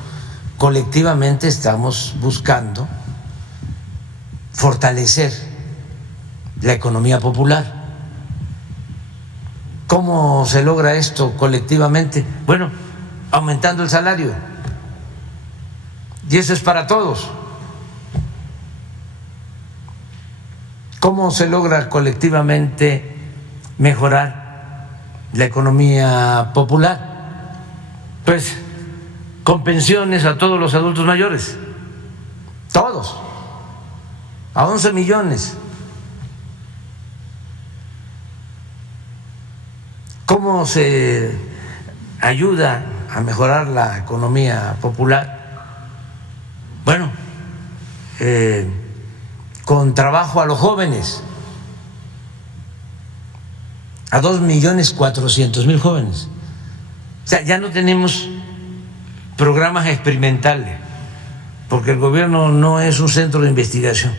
colectivamente estamos buscando fortalecer la economía popular. ¿Cómo se logra esto colectivamente? Bueno, aumentando el salario. Y eso es para todos. ¿Cómo se logra colectivamente mejorar la economía popular? Pues con pensiones a todos los adultos mayores, todos, a 11 millones. ¿Cómo se ayuda a mejorar la economía popular? Bueno, con trabajo a los jóvenes, a 2,400,000 jóvenes. O sea, ya no tenemos programas experimentales, porque el gobierno no es un centro de investigación,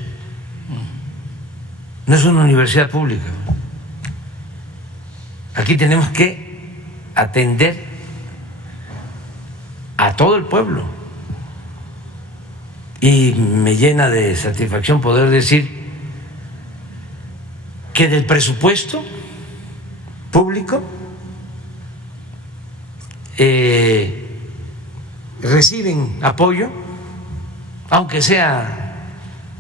no es una universidad pública. Aquí tenemos que atender a todo el pueblo. Y me llena de satisfacción poder decir que del presupuesto público reciben apoyo, aunque sea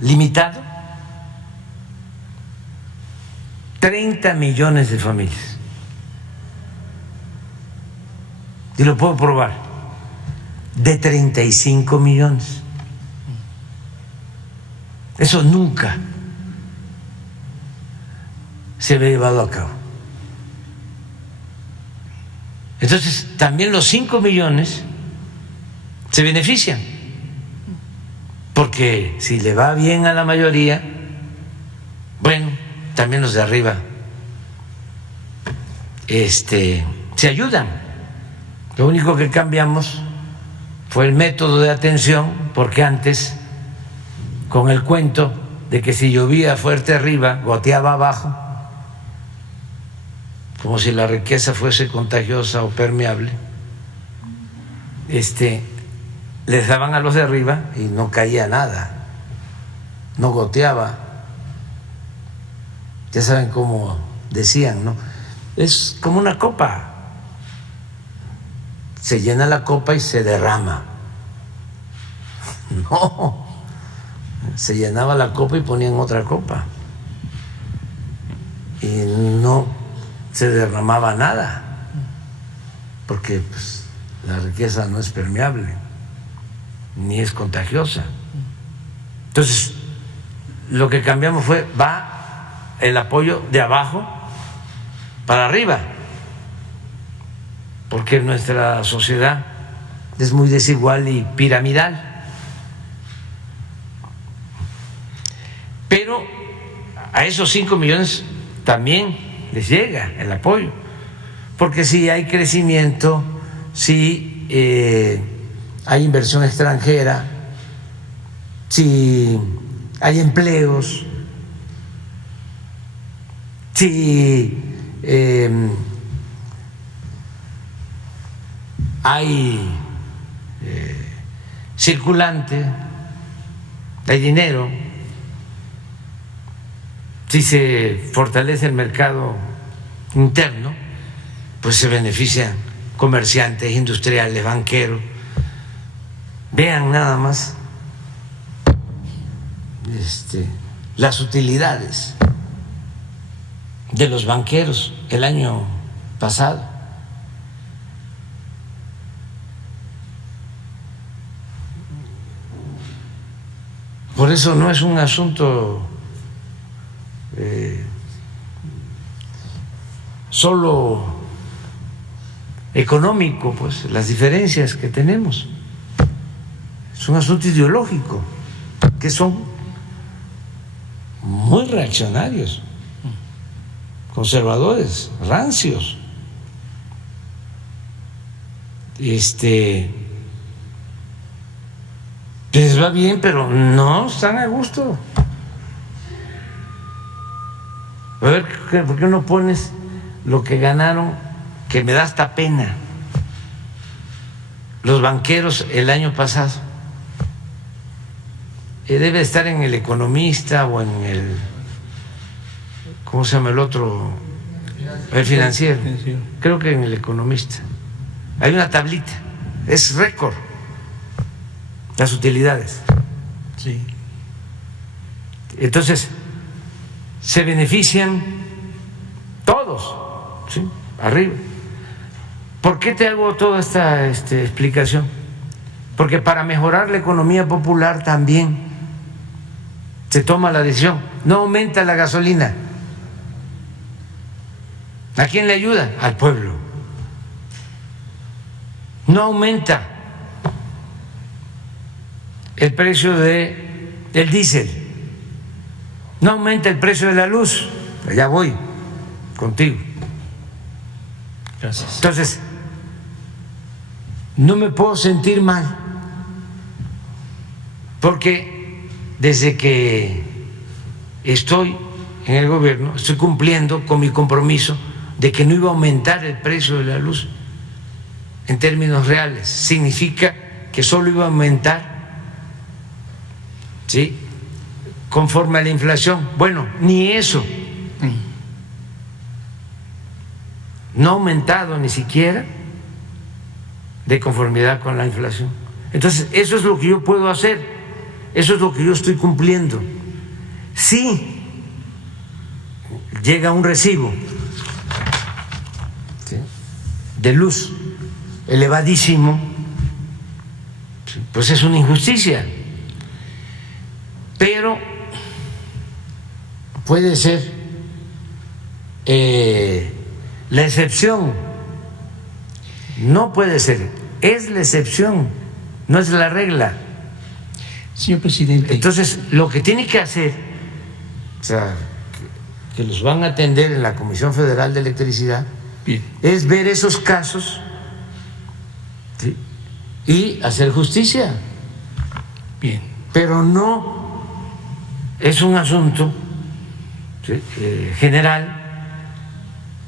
limitado, 30 millones de familias. Y lo puedo probar, de 35 millones. Eso nunca se había llevado a cabo. Entonces, también los 5 millones se benefician, porque si le va bien a la mayoría, bueno, también los de arriba se ayudan. Lo único que cambiamos fue el método de atención, porque antes, con el cuento de que si llovía fuerte arriba, goteaba abajo, como si la riqueza fuese contagiosa o permeable, les daban a los de arriba y no caía nada, no goteaba. Ya saben cómo decían, ¿no? Es como una copa, se llena la copa y se derrama. No, se llenaba la copa y ponían otra copa y no se derramaba nada, porque pues, la riqueza no es permeable. ni es contagiosa. Entonces, lo que cambiamos va el apoyo de abajo para arriba, porque nuestra sociedad es muy desigual y piramidal. Pero a esos 5 millones también les llega el apoyo, porque si hay crecimiento, si hay inversión extranjera, si hay empleos, si hay circulante, hay dinero, si se fortalece el mercado interno, pues se benefician comerciantes, industriales, banqueros. Vean nada más las utilidades de los banqueros el año pasado. Por eso no es un asunto solo económico, pues las diferencias que tenemos. Es un asunto ideológico, que son muy reaccionarios, conservadores, rancios. Les va bien, pero no están a gusto. A ver, ¿por qué no pones lo que ganaron, que me da hasta pena, los banqueros el año pasado? Debe estar en El Economista o en el, ¿cómo se llama el otro? El Financiero. Creo que en El Economista. Hay una tablita, es récord, las utilidades. Sí. Entonces, se benefician todos, ¿sí? Arriba. ¿Por qué te hago toda esta explicación? Porque para mejorar la economía popular también se toma la decisión, no aumenta la gasolina. ¿A quién le ayuda? Al pueblo. No aumenta el precio del diésel, no aumenta el precio de la luz. Allá voy contigo. Gracias. Entonces, no me puedo sentir mal, porque desde que estoy en el gobierno estoy cumpliendo con mi compromiso de que no iba a aumentar el precio de la luz en términos reales. Significa que solo iba a aumentar, ¿sí?, conforme a la inflación. Bueno, ni eso. No ha aumentado ni siquiera de conformidad con la inflación. Entonces, eso es lo que yo puedo hacer, eso es lo que yo estoy cumpliendo. Si llega un recibo, ¿sí?, de luz elevadísimo, pues es una injusticia, pero puede ser la excepción. No puede ser, es la excepción, no es la regla. Señor presidente. Entonces, lo que tiene que hacer, o sea, que los van a atender en la Comisión Federal de Electricidad, bien, es ver esos casos, ¿sí?, y hacer justicia. bien. Pero no es un asunto, ¿sí?, general,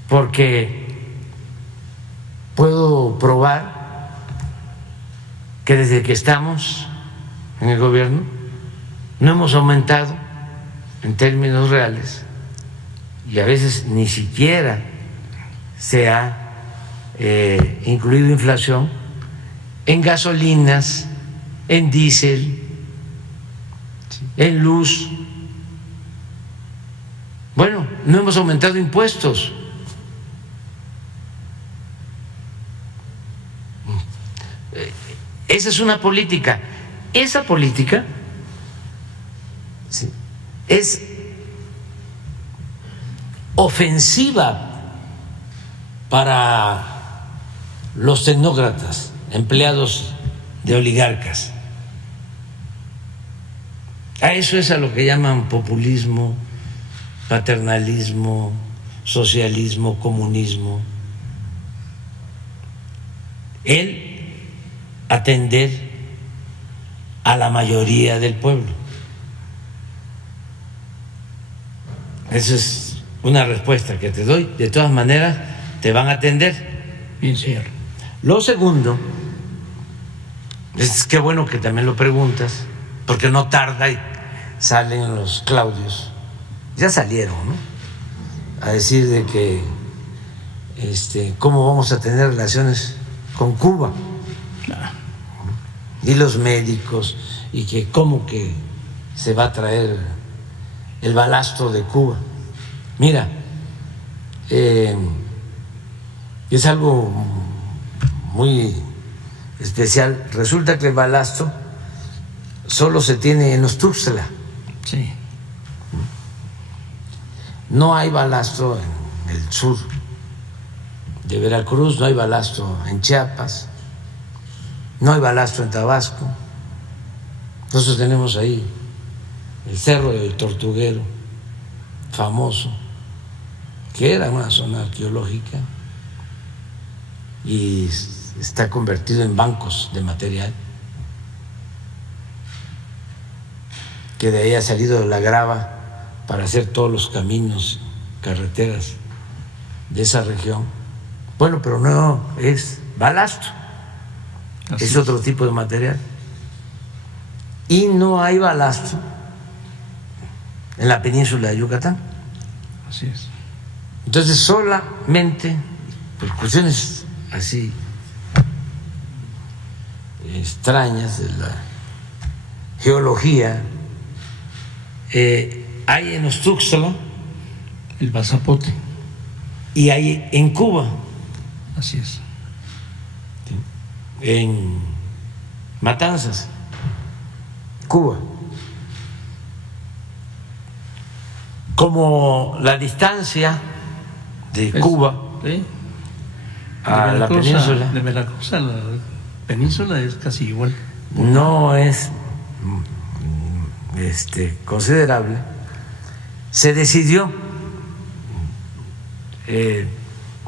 porque puedo probar que desde que estamos en el gobierno no hemos aumentado en términos reales, y a veces ni siquiera se ha incluido inflación en gasolinas, en diésel, en luz. Bueno, no hemos aumentado impuestos. Esa es una política. esa política, ¿sí?, es ofensiva para los tecnócratas, empleados de oligarcas. A eso es a lo que llaman populismo, paternalismo, socialismo, comunismo. El atender a la mayoría del pueblo. Esa es una respuesta que te doy. De todas maneras, te van a atender. Bien, señor. Lo segundo, es que bueno que también lo preguntas, porque no tarda y salen los Claudios, ya salieron, ¿no?, a decir de que cómo vamos a tener relaciones con Cuba, y los médicos, y que cómo que se va a traer el balasto de Cuba. Mira, es algo muy especial. Resulta que el balasto solo se tiene en Tuxtla. Sí. No hay balasto en el sur de Veracruz, no hay balasto en Chiapas, no hay balasto en Tabasco. Nosotros tenemos ahí el Cerro del Tortuguero, famoso, que era una zona arqueológica y está convertido en bancos de material, que de ahí ha salido la grava para hacer todos los caminos, carreteras de esa región. Bueno, pero no es balasto, es otro tipo de material. Y no hay balasto en la península de Yucatán. Así es. Entonces, solamente por cuestiones así extrañas de la geología, hay en Tuxtla El Bazapote. y hay en Cuba, Así es. en Matanzas, Cuba. Como la distancia de Cuba ¿sí?, a la península de Veracruz a la península es casi igual. no es considerable, se decidió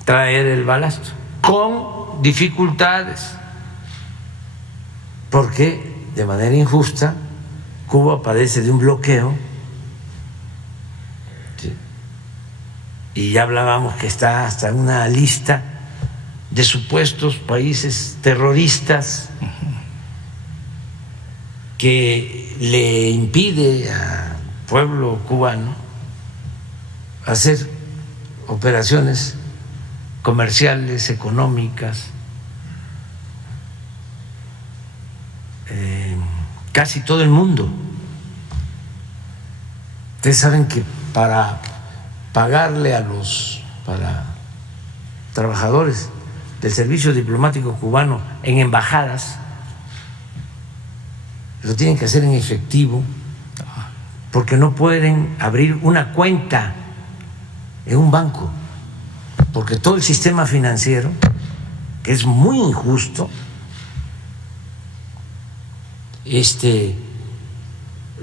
traer el balasto con dificultades, porque de manera injusta Cuba padece de un bloqueo, ¿sí?, y ya hablábamos que está hasta en una lista de supuestos países terroristas que le impide al pueblo cubano hacer operaciones comerciales, económicas, casi todo el mundo. Ustedes saben que para pagarle a los trabajadores del servicio diplomático cubano en embajadas, lo tienen que hacer en efectivo, porque no pueden abrir una cuenta en un banco, porque todo el sistema financiero, que es muy injusto,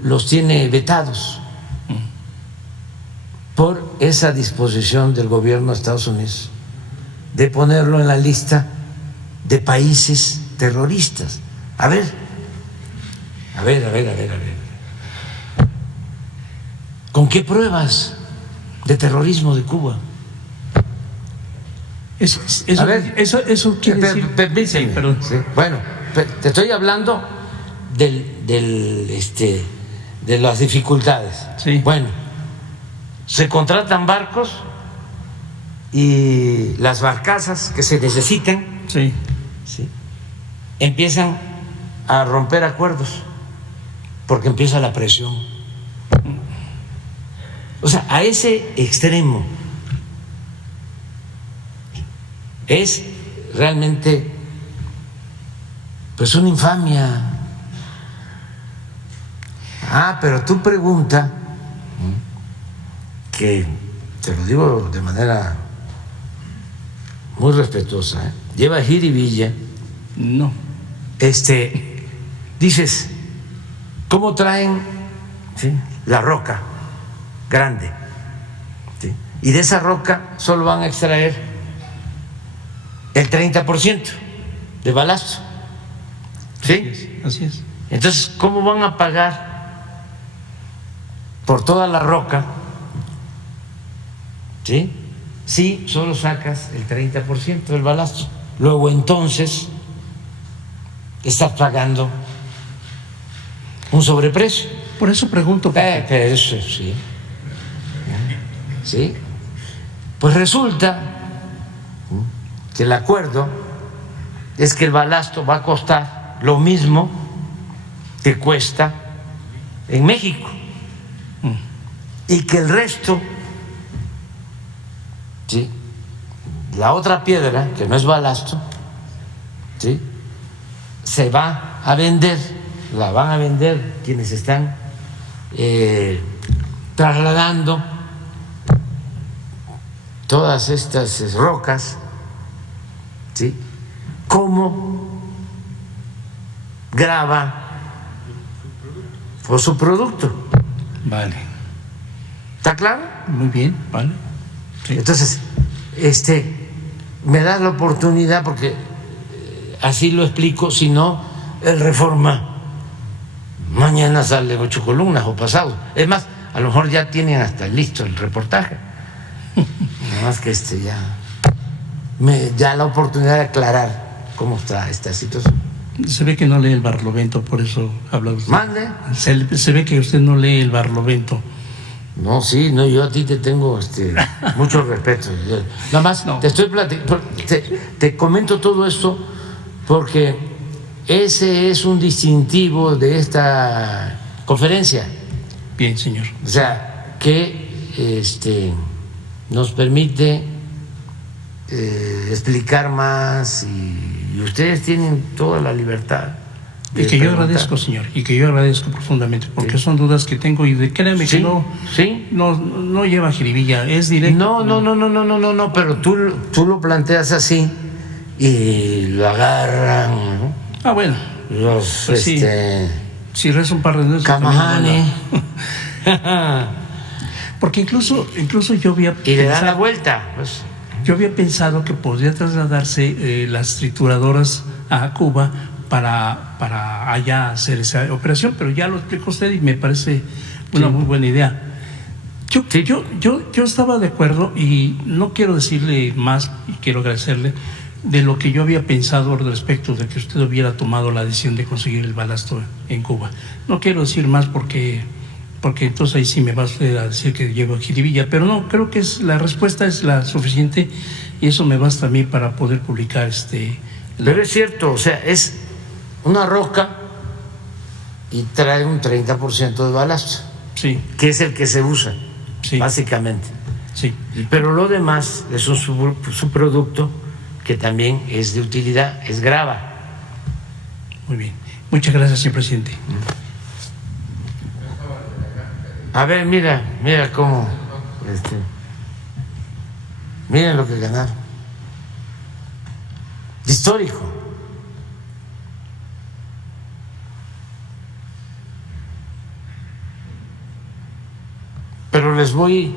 los tiene vetados por esa disposición del gobierno de Estados Unidos de ponerlo en la lista de países terroristas. A ver. ¿Con qué pruebas de terrorismo de Cuba? Eso quiere decir. Permíteme. Sí, perdón. Sí, bueno, te estoy hablando de las dificultades. Sí. Bueno, se contratan barcos y las barcazas que se necesitan, Sí. ¿sí?, empiezan a romper acuerdos porque empieza la presión. O sea, a ese extremo es realmente pues una infamia Pero tu pregunta, que te lo digo de manera muy respetuosa, lleva jiribilla. No. Dices, ¿cómo traen, ¿sí?, la roca grande? ¿Sí? Y de esa roca solo van a extraer el 30% de balasto. ¿Sí? Así es. Entonces, ¿cómo van a pagar por toda la roca? ¿Sí? Si solo sacas el 30% del balasto. Luego entonces estás pagando un sobreprecio. Por eso pregunto. Eso sí. ¿Sí? Pues resulta que el acuerdo es que el balasto va a costar lo mismo que cuesta en México y que el resto, ¿sí?, la otra piedra, que no es balasto, ¿sí?, se va a vender, la van a vender quienes están trasladando todas estas rocas, ¿sí?, como grava o su producto. Vale. ¿Está claro? Muy bien, vale. Sí. Entonces, me das la oportunidad, porque así lo explico, si no, el Reforma mañana sale 8 columnas o pasado. Es más, a lo mejor ya tienen hasta listo el reportaje. Nada más que ya me da la oportunidad de aclarar cómo está esta situación. Se ve que no lee el Barlovento, por eso habla usted. Mande. Se ve que usted no lee el Barlovento. No, sí, no, yo a ti te tengo mucho respeto. Nada más te estoy platicando, te comento todo esto porque ese es un distintivo de esta conferencia. Bien, señor. O sea, que nos permite explicar más y ustedes tienen toda la libertad. Y que yo agradezco, señor, y que yo agradezco profundamente, porque Sí. son dudas que tengo y de créame Sí, que sí. no lleva jiribilla, es directo. No, pero tú lo planteas así y lo agarran, ¿no? Bueno, Los pues sí. Si rezo un par de veces. Camajane. Porque incluso yo había Y le dan la vuelta, pues. Yo había pensado que podría trasladarse las trituradoras a Cuba para allá hacer esa operación, pero ya lo explicó usted y me parece una muy buena idea. Yo estaba de acuerdo y no quiero decirle más y quiero agradecerle de lo que yo había pensado respecto de que usted hubiera tomado la decisión de conseguir el balasto en Cuba. No quiero decir más porque entonces ahí sí me va usted a decir que llevo jiribilla, pero no, creo que la respuesta es la suficiente y eso me basta a mí para poder publicar Pero es cierto, o sea, es una roca y trae un 30% de balasto, sí, que es el que se usa, sí, básicamente. sí. Pero lo demás es un subproducto que también es de utilidad, es grava. Muy bien. Muchas gracias, señor presidente. A ver, mira cómo, miren lo que ganaron. Histórico. Pero les voy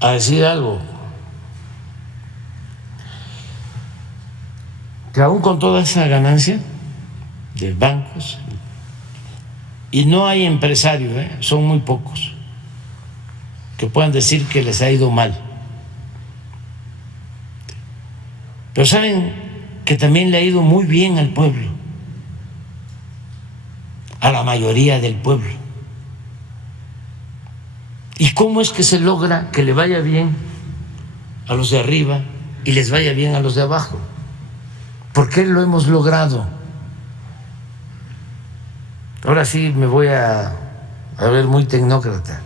a decir algo, que aún con toda esa ganancia de bancos, y no hay empresarios, son muy pocos, que puedan decir que les ha ido mal. Pero saben que también le ha ido muy bien al pueblo, a la mayoría del pueblo. ¿Y cómo es que se logra que le vaya bien a los de arriba y les vaya bien a los de abajo? ¿Por qué lo hemos logrado? Ahora sí me voy a ver muy tecnócrata.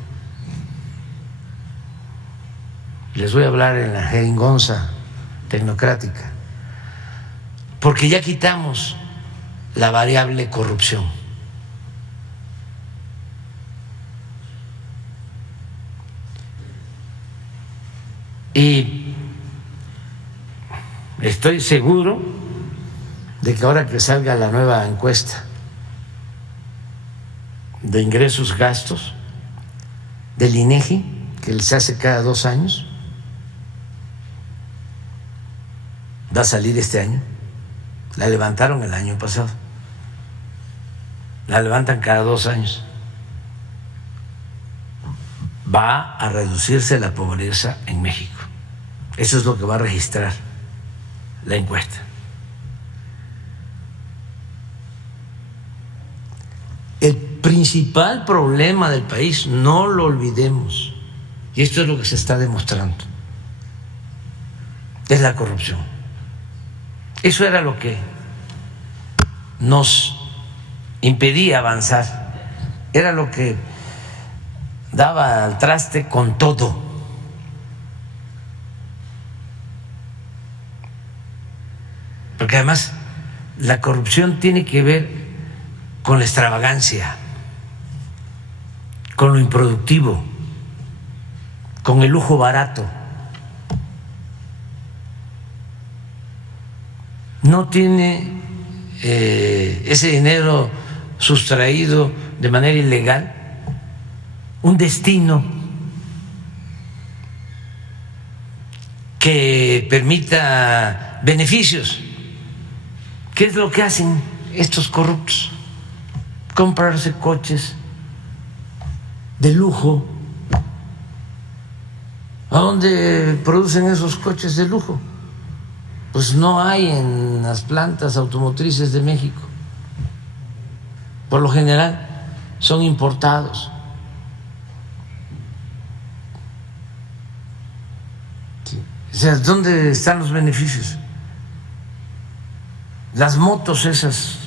Les voy a hablar en la jeringonza tecnocrática. Porque ya quitamos la variable corrupción. Y estoy seguro de que ahora que salga la nueva encuesta de ingresos gastos del INEGI, que se hace cada 2 años, va a salir este año. La levantaron el año pasado. La levantan cada 2 años. Va a reducirse la pobreza en México. Eso es lo que va a registrar la encuesta. El principal problema del país, no lo olvidemos, y esto es lo que se está demostrando, es la corrupción. Eso era lo que nos impedía avanzar, era lo que daba al traste con todo. Porque además la corrupción tiene que ver con la extravagancia, con lo improductivo, con el lujo barato. No tiene ese dinero sustraído de manera ilegal un destino que permita beneficios. ¿Qué es lo que hacen estos corruptos? Comprarse coches de lujo. ¿A dónde producen esos coches de lujo? Pues no hay en las plantas automotrices de México. Por lo general son importados. Sí. O sea, ¿dónde están los beneficios? Las motos esas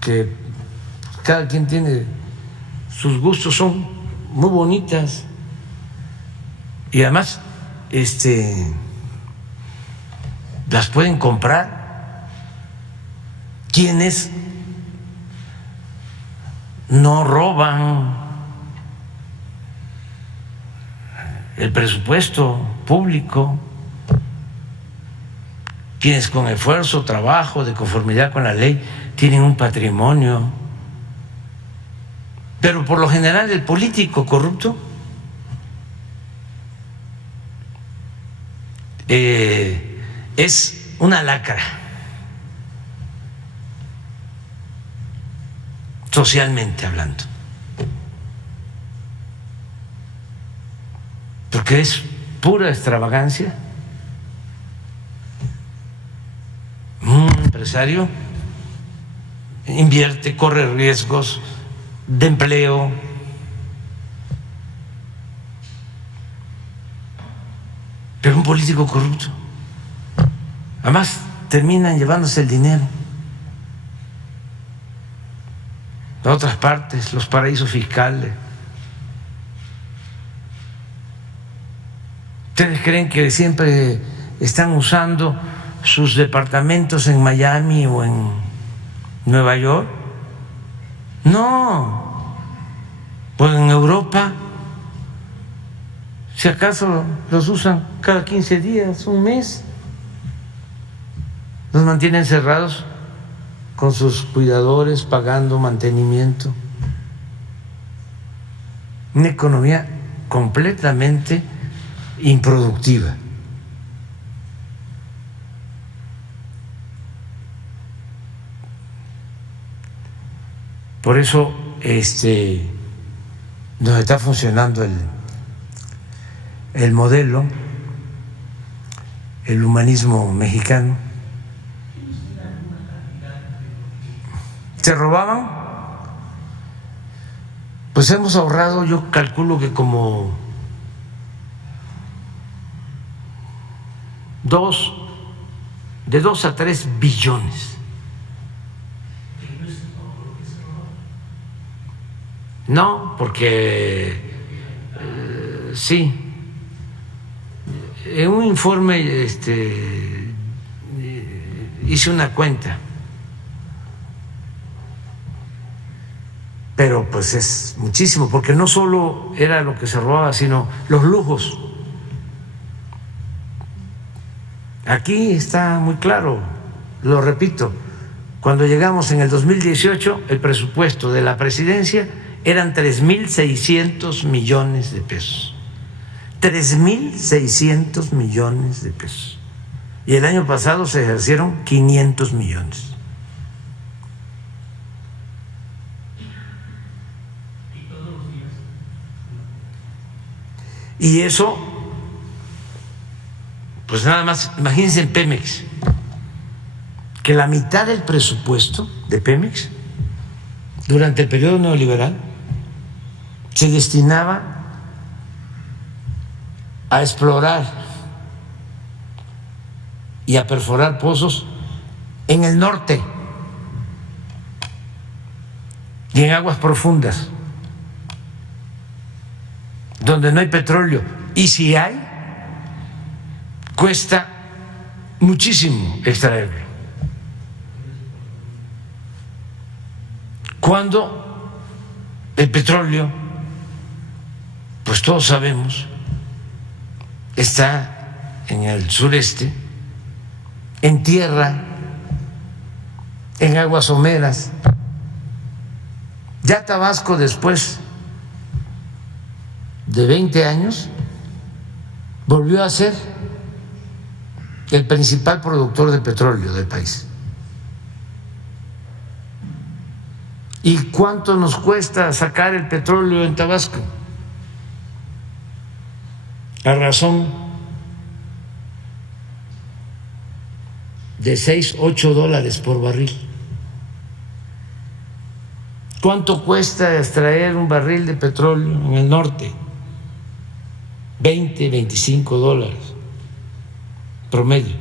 que cada quien tiene sus gustos, son muy bonitas y además las pueden comprar quienes no roban el presupuesto público, quienes con esfuerzo, trabajo, de conformidad con la ley, tienen un patrimonio. Pero por lo general el político corrupto es una lacra, socialmente hablando, porque es pura extravagancia. Un empresario invierte, corre riesgos de empleo, pero un político corrupto, además terminan llevándose el dinero a otras partes, los paraísos fiscales. ¿Ustedes creen que siempre están usando sus departamentos en Miami o en Nueva York? No, pues en Europa, si acaso los usan cada 15 días, un mes, los mantienen cerrados con sus cuidadores pagando mantenimiento. Una economía completamente improductiva. Por eso nos está funcionando el modelo, el humanismo mexicano. ¿Se robaban? Pues hemos ahorrado, yo calculo que como de 2 a 3 billones. No, porque sí, en un informe hice una cuenta pero pues es muchísimo, porque no solo era lo que se robaba, sino los lujos. Aquí está muy claro, lo repito, cuando llegamos en el 2018, el presupuesto de la presidencia eran 3.600 millones de pesos. 3.600 millones de pesos. Y el año pasado se ejercieron 500 millones. Y eso, pues nada más, imagínense en Pemex, que la mitad del presupuesto de Pemex durante el periodo neoliberal se destinaba a explorar y a perforar pozos en el norte y en aguas profundas, donde no hay petróleo, y si hay, cuesta muchísimo extraerlo. Cuando el petróleo, pues todos sabemos, está en el sureste, en tierra, en aguas someras. Ya Tabasco, después de 20 años, volvió a ser el principal productor de petróleo del país. ¿Y cuánto nos cuesta sacar el petróleo en Tabasco? A razón de $6-8 por barril. ¿Cuánto cuesta extraer un barril de petróleo en el norte? $20-25 promedio.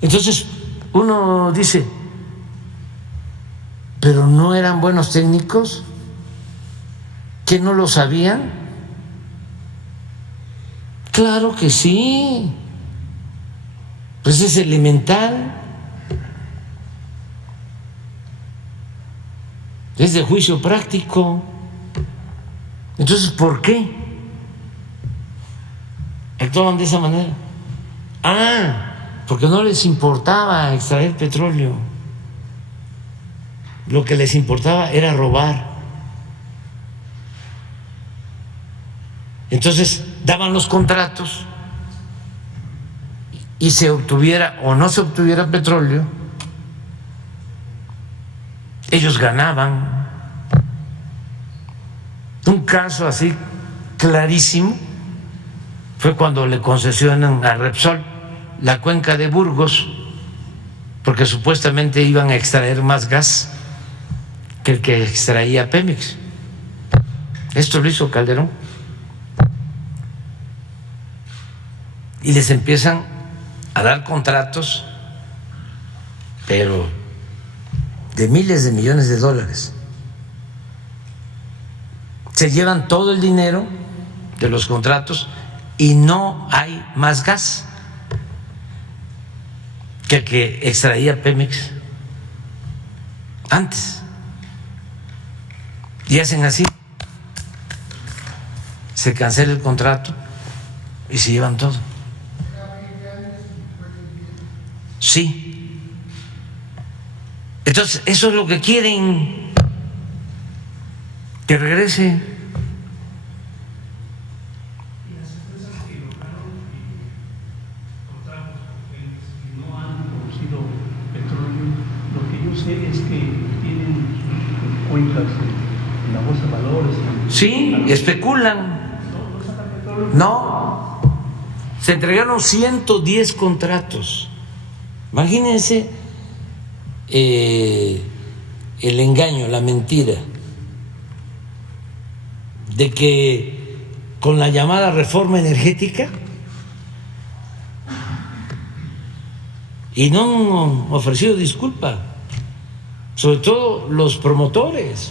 Entonces uno dice, ¿pero no eran buenos técnicos? ¿Que no lo sabían? Claro que sí, pues es elemental, es de juicio práctico. Entonces, ¿por qué actuaban de esa manera? Porque no les importaba extraer petróleo, lo que les importaba era robar. Entonces daban los contratos y se obtuviera o no se obtuviera petróleo, ellos ganaban. Un caso así clarísimo fue cuando le concesionan a Repsol la cuenca de Burgos, porque supuestamente iban a extraer más gas que el que extraía Pemex. Esto lo hizo Calderón. Y les empiezan a dar contratos, pero de miles de millones de dólares. Se llevan todo el dinero de los contratos y no hay más gas que el que extraía Pemex antes. Y hacen así, se cancela el contrato y se llevan todo. Sí. Entonces, eso es lo que quieren, que regrese. Y las empresas que lograron contratos que no han producido petróleo, lo que yo sé es que tienen cuentas en la bolsa de valores. Sí, especulan. ¿No sacan petróleo? No, se entregaron 110 contratos. Imagínense el engaño, la mentira de que con la llamada reforma energética, y no han ofrecido disculpa, sobre todo los promotores,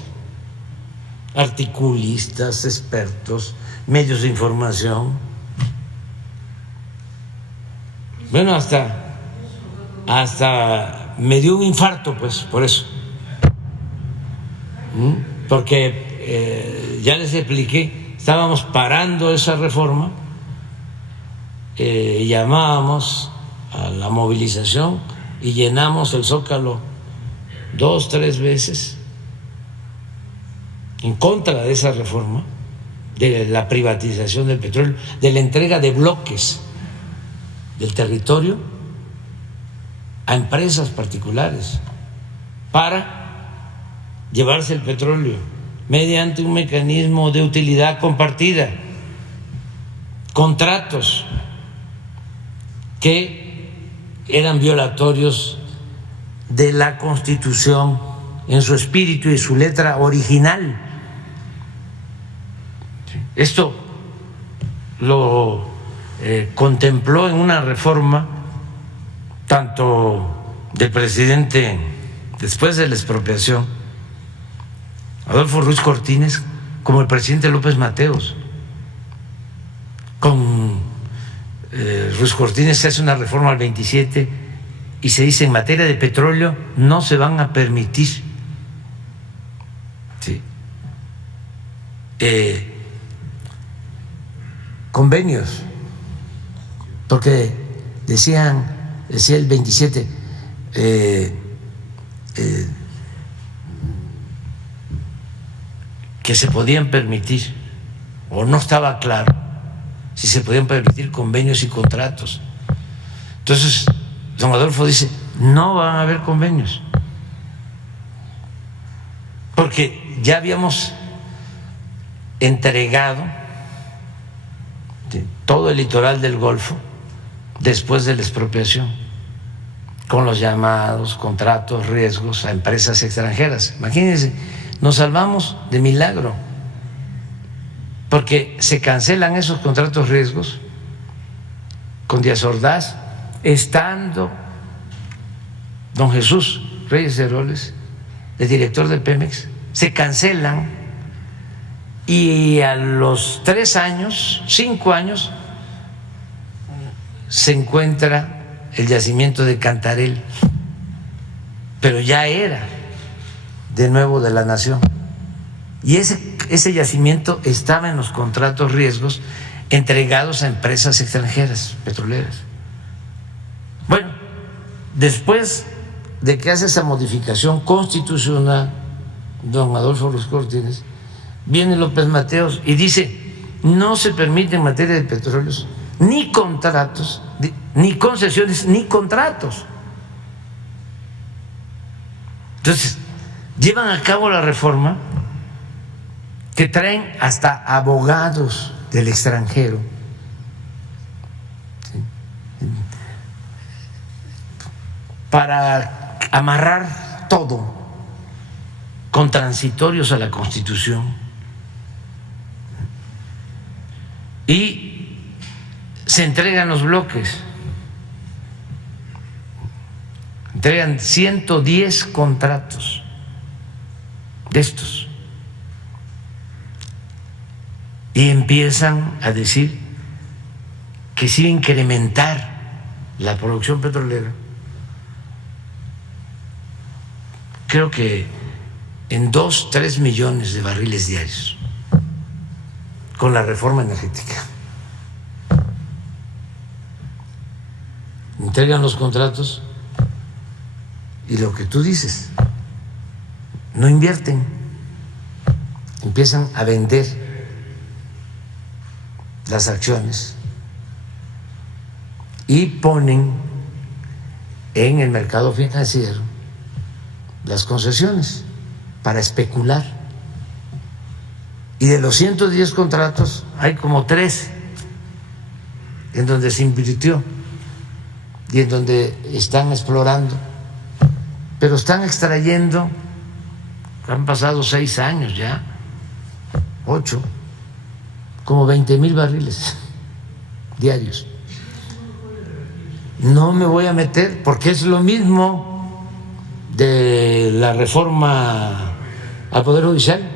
articulistas, expertos, medios de información. Bueno, hasta me dio un infarto, pues, por eso. porque ya les expliqué, estábamos parando esa reforma, llamábamos a la movilización y llenamos el Zócalo 2, 3 veces en contra de esa reforma, de la privatización del petróleo, de la entrega de bloques del territorio a empresas particulares para llevarse el petróleo mediante un mecanismo de utilidad compartida, contratos que eran violatorios de la Constitución en su espíritu y su letra original. Esto lo contempló en una reforma tanto del presidente después de la expropiación, Adolfo Ruiz Cortines, como el presidente López Mateos. Con Ruiz Cortines se hace una reforma al 27 y se dice: en materia de petróleo no se van a permitir, ¿sí?, convenios, porque decía el 27, que se podían permitir, o no estaba claro si se podían permitir convenios y contratos. Entonces don Adolfo dice: no van a haber convenios, porque ya habíamos entregado todo el litoral del Golfo después de la expropiación, con los llamados contratos riesgos a empresas extranjeras. Imagínense, nos salvamos de milagro, porque se cancelan esos contratos riesgos con Díaz Ordaz, estando don Jesús Reyes Heroles, el director de Pemex. Se cancelan y a los 3 años, 5 años, se encuentra el yacimiento de Cantarell, pero ya era de nuevo de la nación, y ese yacimiento estaba en los contratos riesgos entregados a empresas extranjeras petroleras. Bueno, después de que hace esa modificación constitucional don Adolfo Ruiz Cortines, viene López Mateos y dice: no se permite en materia de petróleos ni contratos, ni concesiones, ni contratos. Entonces, llevan a cabo la reforma que traen hasta abogados del extranjero, ¿sí?, para amarrar todo con transitorios a la Constitución, y se entregan los bloques, entregan 110 contratos de estos y empiezan a decir que sí incrementar la producción petrolera. Creo que en 2-3 millones de barriles diarios con la reforma energética. Entregan los contratos y lo que tú dices, no invierten, empiezan a vender las acciones y ponen en el mercado financiero las concesiones para especular. Y de los 110 contratos hay como 3 en donde se invirtió y en donde están explorando, pero están extrayendo. Han pasado 6 años ya, 8, como 20,000 barriles diarios. No me voy a meter porque es lo mismo de la reforma al Poder Judicial.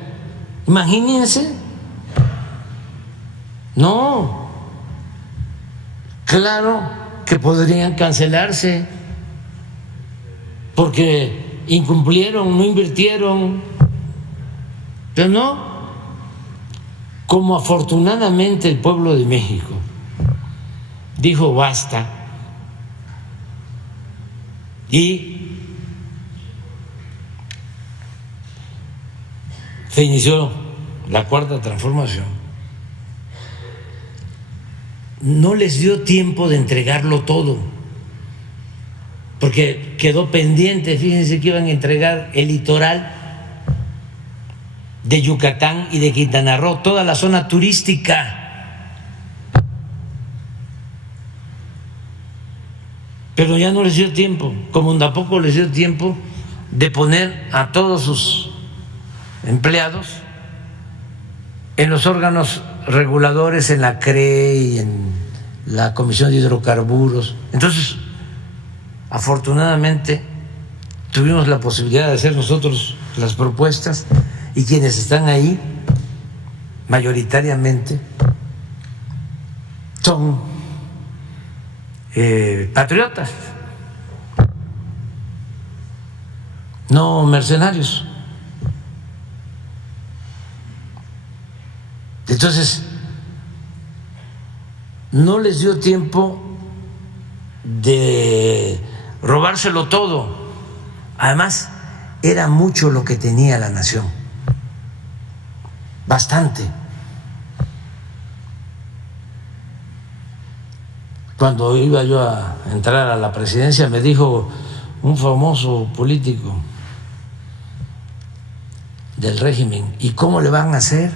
Imagínense. No, claro que podrían cancelarse porque incumplieron, no invirtieron, Pero no como afortunadamente el pueblo de México dijo basta y se inició la cuarta transformación. No les dio tiempo de entregarlo todo, porque quedó pendiente. Fíjense que iban a entregar el litoral de Yucatán y de Quintana Roo, toda la zona turística, pero ya no les dio tiempo, como tampoco les dio tiempo de poner a todos sus empleados en los órganos reguladores, en la CRE y en la Comisión de Hidrocarburos. Entonces, afortunadamente, tuvimos la posibilidad de hacer nosotros las propuestas, y quienes están ahí mayoritariamente son patriotas, no mercenarios. Entonces, no les dio tiempo de robárselo todo. Además, era mucho lo que tenía la nación, bastante. Cuando iba yo a entrar a la presidencia, me dijo un famoso político del régimen: ¿y cómo le van a hacer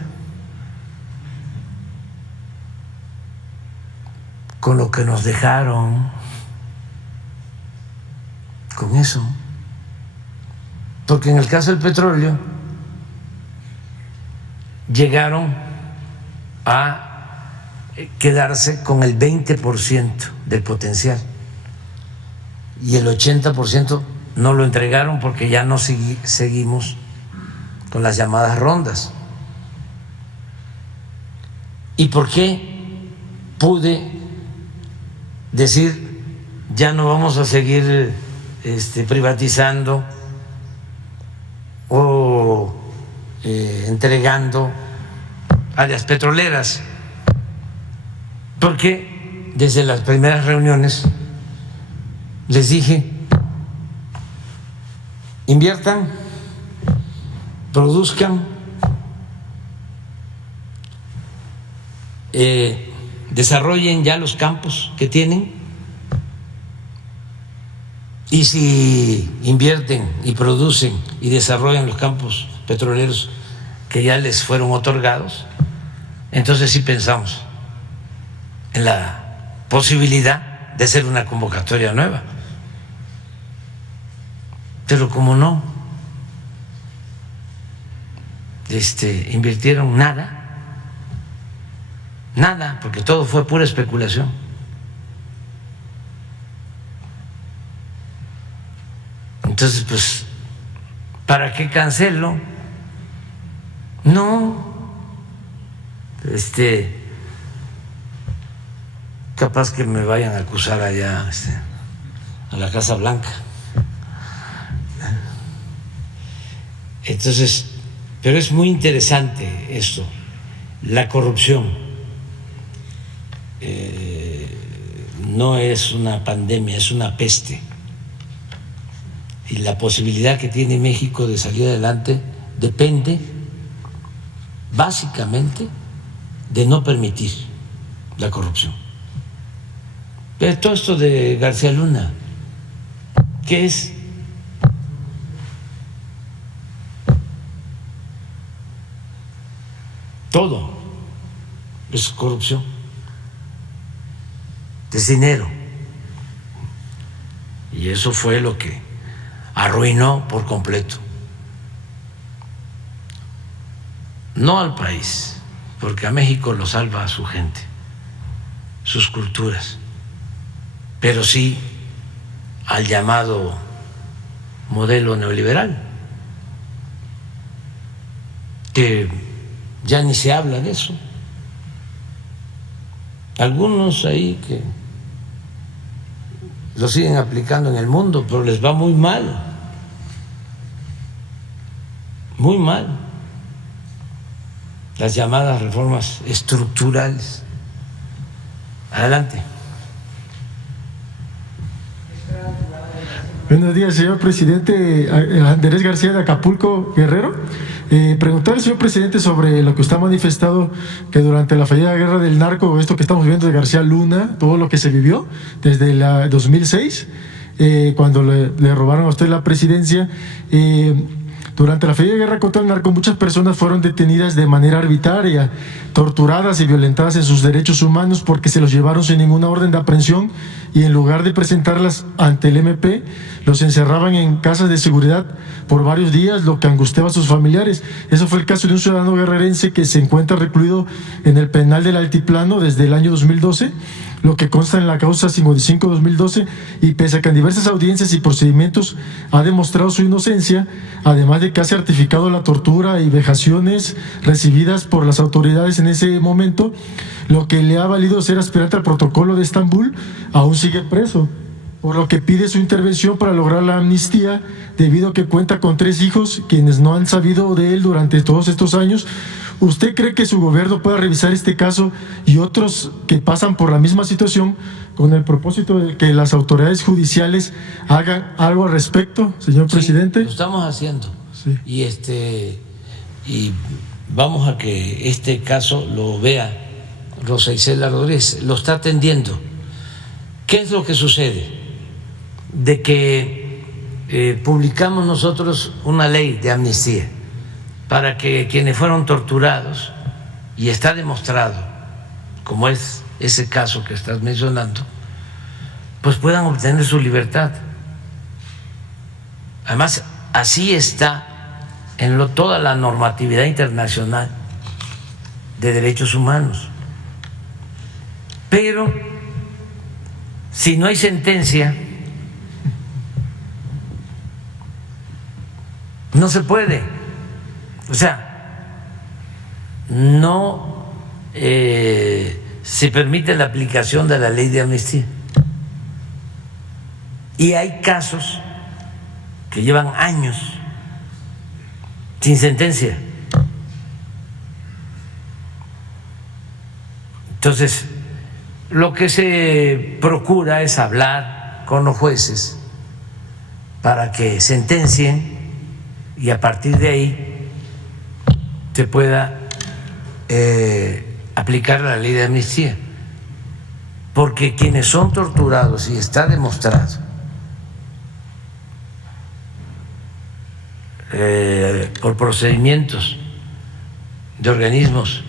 con lo que nos dejaron? Con eso. Porque en el caso del petróleo llegaron a quedarse con el 20% del potencial y el 80% no lo entregaron porque ya no seguimos con las llamadas rondas. ¿Y por qué pude decir ya no vamos a seguir privatizando o entregando áreas petroleras? Porque desde las primeras reuniones les dije: inviertan, produzcan, desarrollen ya los campos que tienen, y si invierten y producen y desarrollan los campos petroleros que ya les fueron otorgados, entonces sí pensamos en la posibilidad de hacer una convocatoria nueva. Pero como no invirtieron nada, porque todo fue pura especulación. Entonces, pues, ¿para qué cancelo? No, capaz que me vayan a acusar allá a la Casa Blanca. Entonces, pero es muy interesante esto, la corrupción. No es una pandemia, es una peste. Y la posibilidad que tiene México de salir adelante depende básicamente de no permitir la corrupción. Pero todo esto de García Luna, ¿qué es? Todo es corrupción, es dinero. Y eso fue lo que arruinó por completo, no al país, porque a México lo salva a su gente, sus culturas, pero sí al llamado modelo neoliberal, que ya ni se habla de eso. Algunos ahí que lo siguen aplicando en el mundo, pero les va muy mal, muy mal. las llamadas reformas estructurales. Adelante. Buenos días, señor presidente. Andrés García de Acapulco, Guerrero. Preguntarle al señor presidente sobre lo que usted ha manifestado, que durante la fallida guerra del narco, esto que estamos viendo de García Luna, todo lo que se vivió desde el 2006, cuando le robaron a usted la presidencia. Durante la fallida guerra contra el narco, muchas personas fueron detenidas de manera arbitraria, torturadas y violentadas en sus derechos humanos porque se los llevaron sin ninguna orden de aprehensión y en lugar de presentarlas ante el MP, los encerraban en casas de seguridad por varios días, lo que angustiaba a sus familiares. Eso fue el caso de un ciudadano guerrerense que se encuentra recluido en el penal del Altiplano desde el año 2012, lo que consta en la causa 55-2012, y pese a que en diversas audiencias y procedimientos ha demostrado su inocencia, además de que ha certificado la tortura y vejaciones recibidas por las autoridades en ese momento, lo que le ha valido ser aspirante al protocolo de Estambul, aún sigue preso, por lo que pide su intervención para lograr la amnistía, debido a que cuenta con 3 hijos, quienes no han sabido de él durante todos estos años. ¿Usted cree que su gobierno pueda revisar este caso y otros que pasan por la misma situación con el propósito de que las autoridades judiciales hagan algo al respecto, señor presidente? Lo estamos haciendo. Sí. Y vamos a que este caso lo vea Rosa Isela Rodríguez, lo está atendiendo. ¿Qué es lo que sucede? De que publicamos nosotros una ley de amnistía para que quienes fueron torturados, y está demostrado, como es ese caso que estás mencionando, pues puedan obtener su libertad. Además, así está en toda la normatividad internacional de derechos humanos. Pero si no hay sentencia, no se puede. O sea, no se permite la aplicación de la ley de amnistía. Y hay casos que llevan años sin sentencia. Entonces, lo que se procura es hablar con los jueces para que sentencien y a partir de ahí se pueda aplicar la ley de amnistía, porque quienes son torturados, y está demostrado por procedimientos de organismos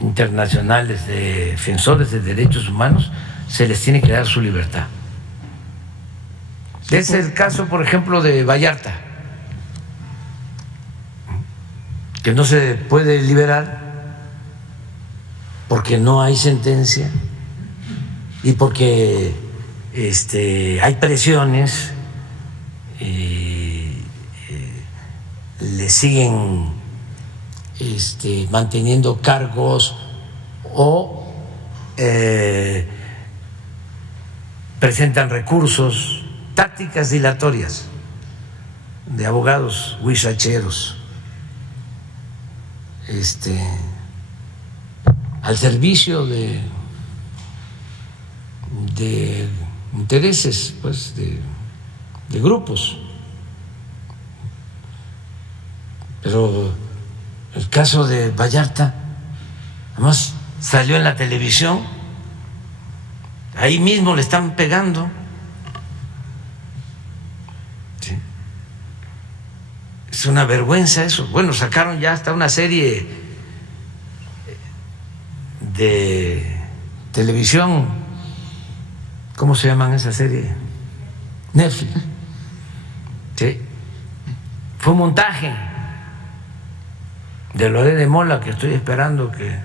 internacionales de defensores de derechos humanos, se les tiene que dar su libertad. Es el caso, por ejemplo, de Vallarta, que no se puede liberar porque no hay sentencia y porque hay presiones, le siguen manteniendo cargos o presentan recursos, tácticas dilatorias de abogados huizacheros al servicio de intereses, pues, de grupos. Pero el caso de Vallarta, además salió en la televisión, ahí mismo le están pegando. ¿Sí? Es una vergüenza eso. Bueno, sacaron ya hasta una serie de televisión, ¿cómo se llaman esa serie? Netflix. ¿Sí? Fue un montaje de Loret de Mola, que estoy esperando que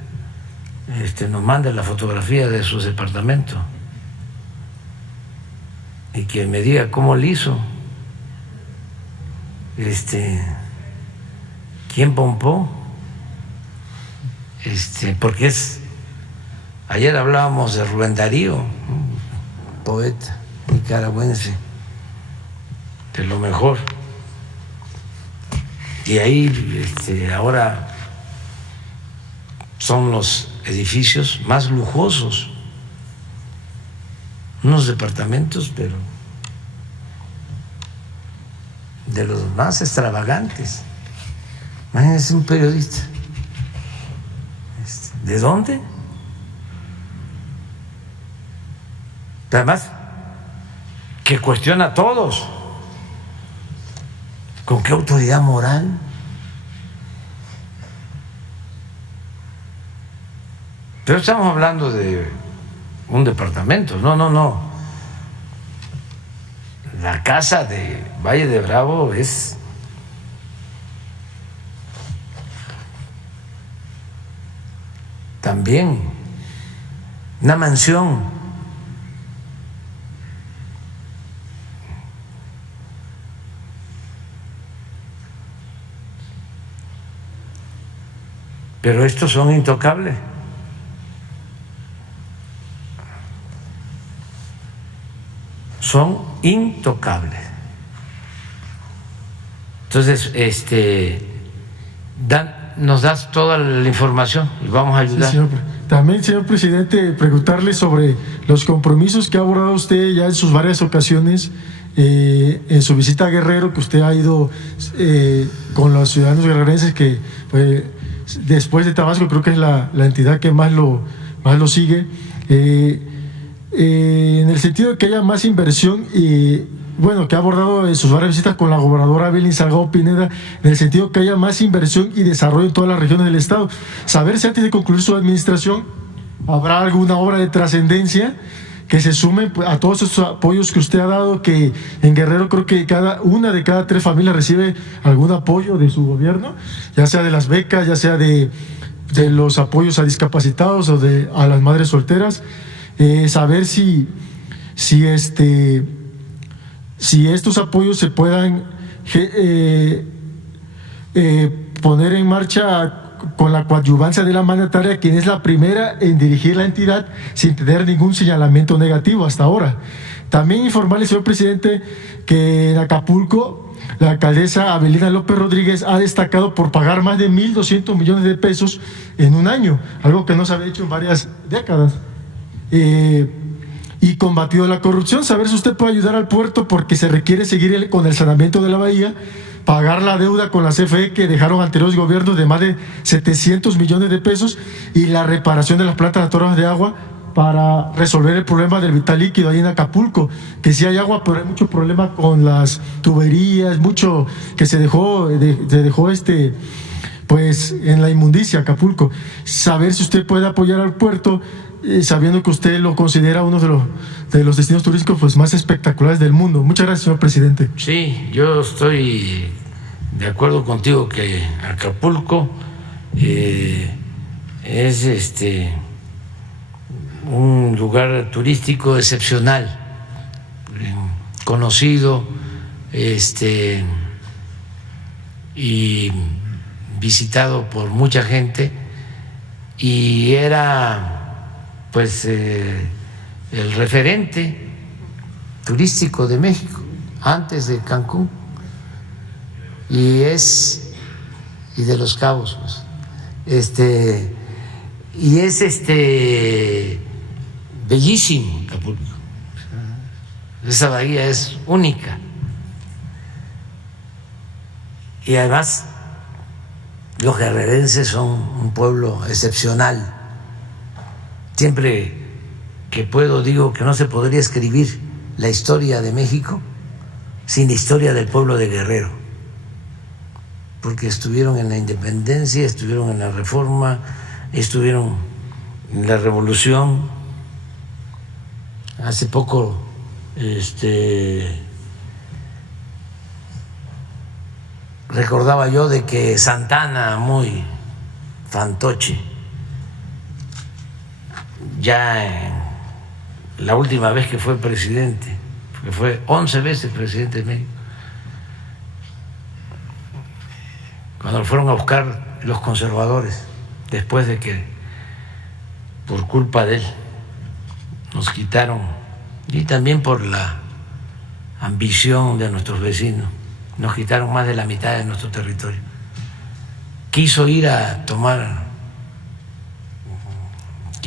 nos mande la fotografía de su departamento y que me diga cómo le hizo, quién pompó, porque ayer hablábamos de Rubén Darío, un poeta nicaragüense de lo mejor. Y ahí ahora son los edificios más lujosos, unos departamentos, pero de los más extravagantes. Imagínense un periodista. ¿De dónde? Además, que cuestiona a todos. ¿Con qué autoridad moral? Pero estamos hablando de un departamento. No. La casa de Valle de Bravo es también una mansión. Pero estos son intocables. Son intocables. Entonces, nos das toda la información y vamos a ayudar. Sí, también, señor presidente, preguntarle sobre los compromisos que ha abordado usted ya en sus varias ocasiones en su visita a Guerrero, que usted ha ido con los ciudadanos guerrerenses, que pues, después de Tabasco creo que es la entidad que más lo sigue. En el sentido de que haya más inversión y bueno, que ha abordado en sus varias visitas con la gobernadora Evelyn Salgado Pineda, en el sentido de que haya más inversión y desarrollo en todas las regiones del estado. Saber si antes de concluir su administración habrá alguna obra de trascendencia que se sume a todos esos apoyos que usted ha dado, que en Guerrero creo que una de cada 3 familias recibe algún apoyo de su gobierno, ya sea de las becas, ya sea de los apoyos a discapacitados o a las madres solteras. Saber si estos apoyos se puedan poner en marcha con la coadyuvancia de la mandataria, quien es la primera en dirigir la entidad sin tener ningún señalamiento negativo hasta ahora. También informarle, señor presidente, que en Acapulco la alcaldesa Avelina López Rodríguez ha destacado por pagar más de 1,200 millones de pesos en un año, algo que no se había hecho en varias décadas. Y combatido la corrupción. Saber si usted puede ayudar al puerto, porque se requiere seguir con el saneamiento de la bahía, pagar la deuda con la CFE que dejaron anteriores gobiernos de más de 700 millones de pesos y la reparación de las plantas atoradas de agua para resolver el problema del vital líquido ahí en Acapulco, que sí hay agua, pero hay mucho problema con las tuberías, mucho que se dejó pues en la inmundicia Acapulco. Saber si usted puede apoyar al puerto, sabiendo que usted lo considera uno de los destinos turísticos pues más espectaculares del mundo. Muchas gracias, señor presidente. Sí, yo estoy de acuerdo contigo que Acapulco es un lugar turístico excepcional, conocido y visitado por mucha gente, y era pues el referente turístico de México antes de Cancún y de Los Cabos, pues. Y es bellísimo Acapulco. Esa bahía es única y además los guerrerenses son un pueblo excepcional. Siempre que puedo digo que no se podría escribir la historia de México sin la historia del pueblo de Guerrero, porque estuvieron en la independencia, estuvieron en la reforma, estuvieron en la revolución. Hace poco recordaba yo de que Santana, muy fantoche, ya la última vez que fue presidente, porque fue 11 veces presidente de México, cuando lo fueron a buscar los conservadores, después de que por culpa de él nos quitaron, y también por la ambición de nuestros vecinos, nos quitaron más de la mitad de nuestro territorio. Quiso ir a tomar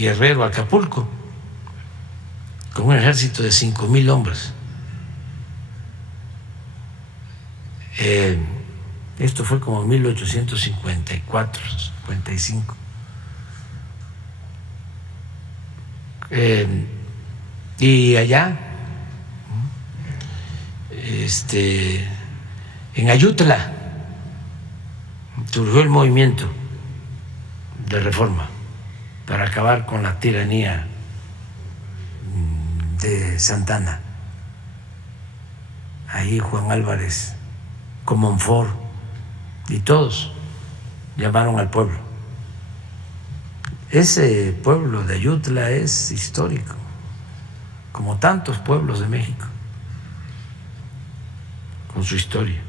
Guerrero, Acapulco, con un ejército de 5,000 hombres. Esto fue como en 1854, 55. Y allá, en Ayutla, surgió el movimiento de reforma para acabar con la tiranía de Santana. Ahí Juan Álvarez, Comonfort y todos llamaron al pueblo. Ese pueblo de Ayutla es histórico, como tantos pueblos de México, con su historia.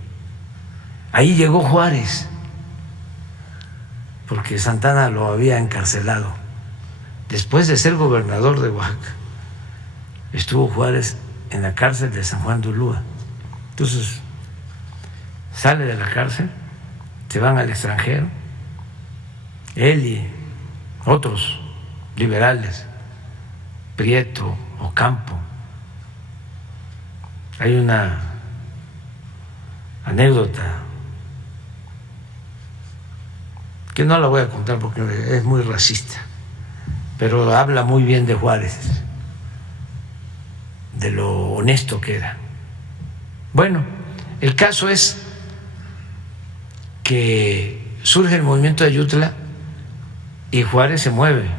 Ahí llegó Juárez, porque Santana lo había encarcelado. Después de ser gobernador de Oaxaca, estuvo Juárez en la cárcel de San Juan de Ulúa. Entonces, sale de la cárcel, se van al extranjero, él y otros liberales, Prieto, Ocampo. Hay una anécdota que no la voy a contar porque es muy racista, pero habla muy bien de Juárez, de lo honesto que era. Bueno, el caso es que surge el movimiento de Ayutla y Juárez se mueve,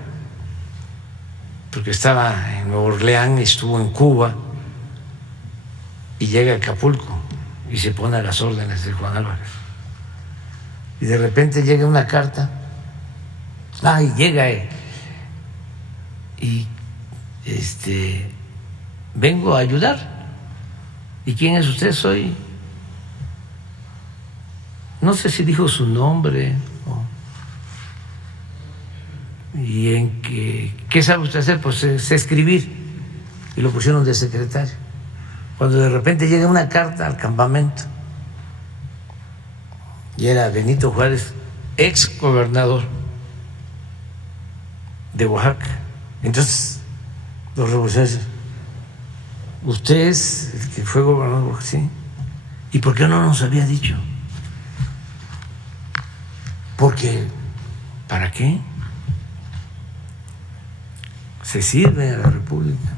porque estaba en Nueva Orleans, estuvo en Cuba y llega a Acapulco y se pone a las órdenes de Juan Álvarez. Y de repente llega una carta, y llega él, y vengo a ayudar. ¿Y quién es usted? Soy, no sé si dijo su nombre, y en ¿qué sabe usted hacer? Pues sé escribir, y lo pusieron de secretario. Cuando de repente llega una carta al campamento, y era Benito Juárez, ex gobernador de Oaxaca. Entonces los revolucionarios: ¿usted es el que fue gobernador de Oaxaca? Sí. ¿Y por qué no nos había dicho? Porque, ¿para qué? Se sirve a la República.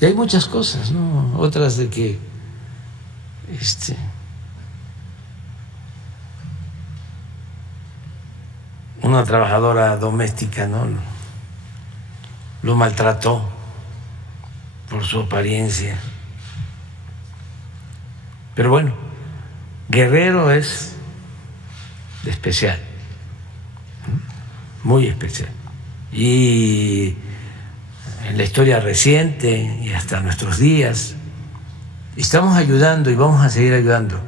Y hay muchas cosas, ¿no? Otras de que una trabajadora doméstica, ¿no?, lo maltrató por su apariencia. Pero bueno, Guerrero es especial, muy especial. Y en la historia reciente y hasta nuestros días estamos ayudando y vamos a seguir ayudando.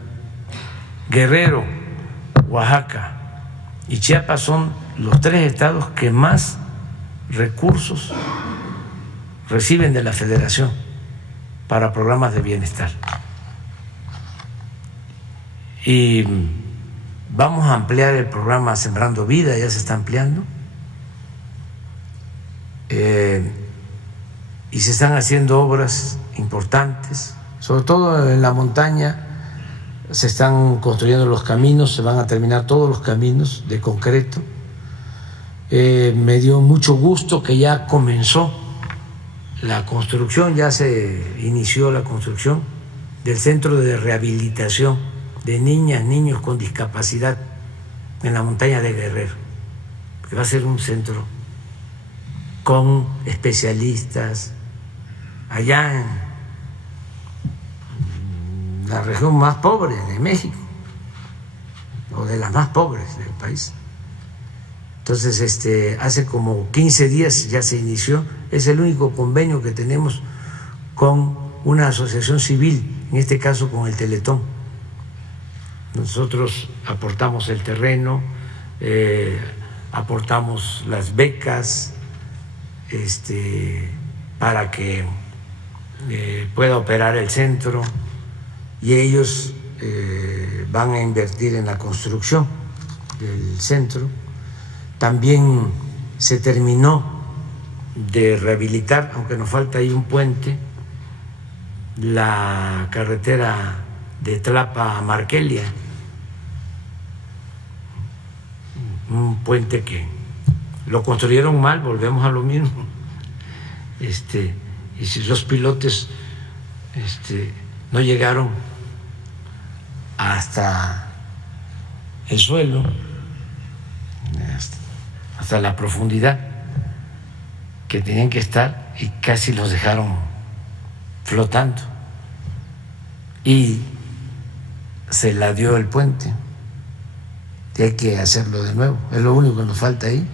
Guerrero, Oaxaca y Chiapas son los 3 estados que más recursos reciben de la Federación para programas de bienestar. Y vamos a ampliar el programa Sembrando Vida, ya se está ampliando. Y se están haciendo obras importantes, sobre todo en la montaña. Se están construyendo los caminos, se van a terminar todos los caminos de concreto. Me dio mucho gusto que ya comenzó la construcción, ya se inició la construcción del centro de rehabilitación de niñas, niños con discapacidad en la montaña de Guerrero, que va a ser un centro con especialistas allá en la región más pobre de México, o de las más pobres del país. Entonces, hace como 15 días ya se inició. Es el único convenio que tenemos con una asociación civil, en este caso con el Teletón. Nosotros aportamos el terreno, aportamos las becas, para que pueda operar el centro, y ellos van a invertir en la construcción del centro. También se terminó de rehabilitar, aunque nos falta ahí un puente, la carretera de Tlapa a Marquelia, un puente que lo construyeron mal, volvemos a lo mismo. Y si los pilotes no llegaron hasta el suelo, hasta la profundidad que tenían que estar, y casi los dejaron flotando, y se la dio el puente, y hay que hacerlo de nuevo. Es lo único que nos falta ahí,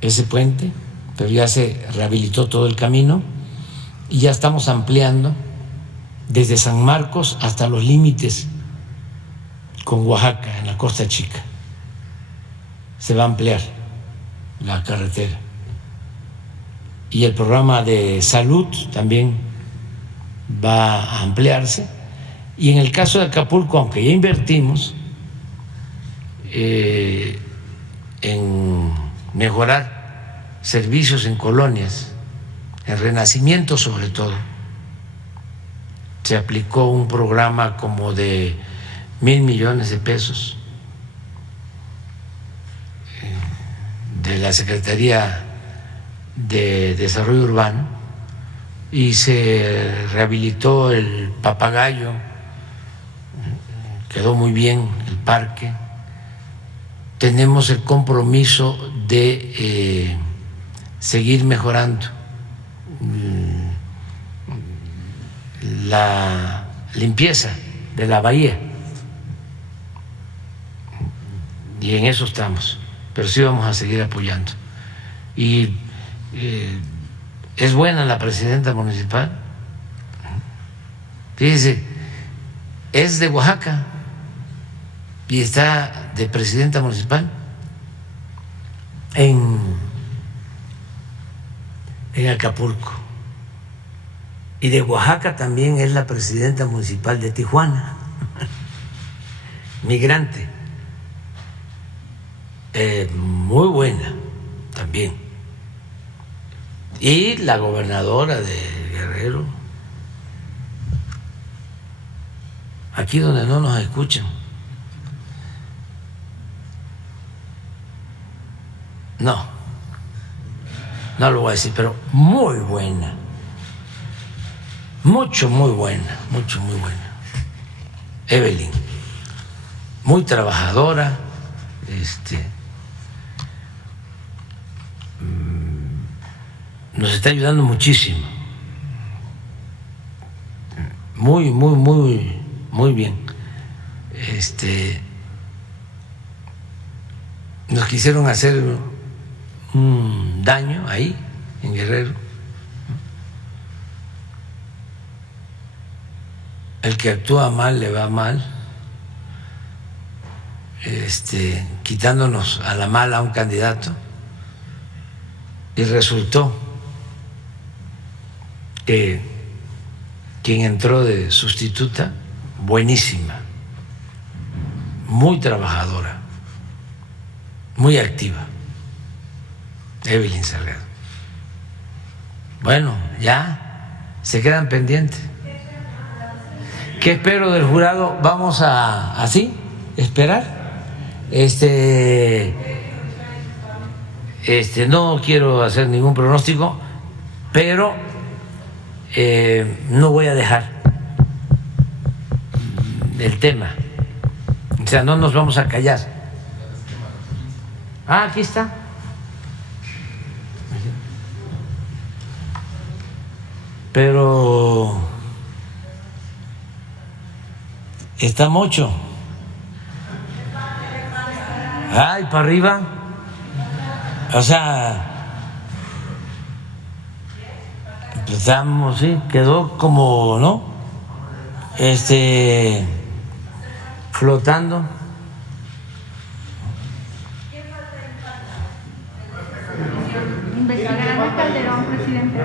ese puente, pero ya se rehabilitó todo el camino y ya estamos ampliando desde San Marcos hasta los límites con Oaxaca, en la Costa Chica. Se va a ampliar la carretera. Y el programa de salud también va a ampliarse. Y en el caso de Acapulco, aunque ya invertimos en mejorar servicios en colonias, en Renacimiento sobre todo, se aplicó un programa como de 1,000 millones de pesos de la Secretaría de Desarrollo Urbano, y se rehabilitó el Papagayo, quedó muy bien el parque. Tenemos el compromiso de seguir mejorando la limpieza de la bahía, y en eso estamos, pero sí vamos a seguir apoyando. Y es buena la presidenta municipal, fíjese, es de Oaxaca y está de presidenta municipal en Acapulco. Y de Oaxaca también es la presidenta municipal de Tijuana, migrante, muy buena también. Y la gobernadora de Guerrero, aquí donde no nos escuchan, no lo voy a decir, pero muy buena, muy buena, muy buena. Evelyn, muy trabajadora, nos está ayudando muchísimo, muy bien. Nos quisieron hacer un daño ahí en Guerrero. El que actúa mal le va mal, quitándonos a la mala a un candidato, y resultó que quien entró de sustituta, buenísima, muy trabajadora, muy activa, Evelyn Salgado. Bueno, ya se quedan pendientes. ¿Qué espero del jurado? Vamos a así esperar. No quiero hacer ningún pronóstico, pero no voy a dejar el tema. O sea, no nos vamos a callar. Ah, aquí está. Pero está mucho. Ay, para arriba. O sea, empezamos, sí, quedó como, ¿no? Flotando. Investigarán a Calderón, presidente.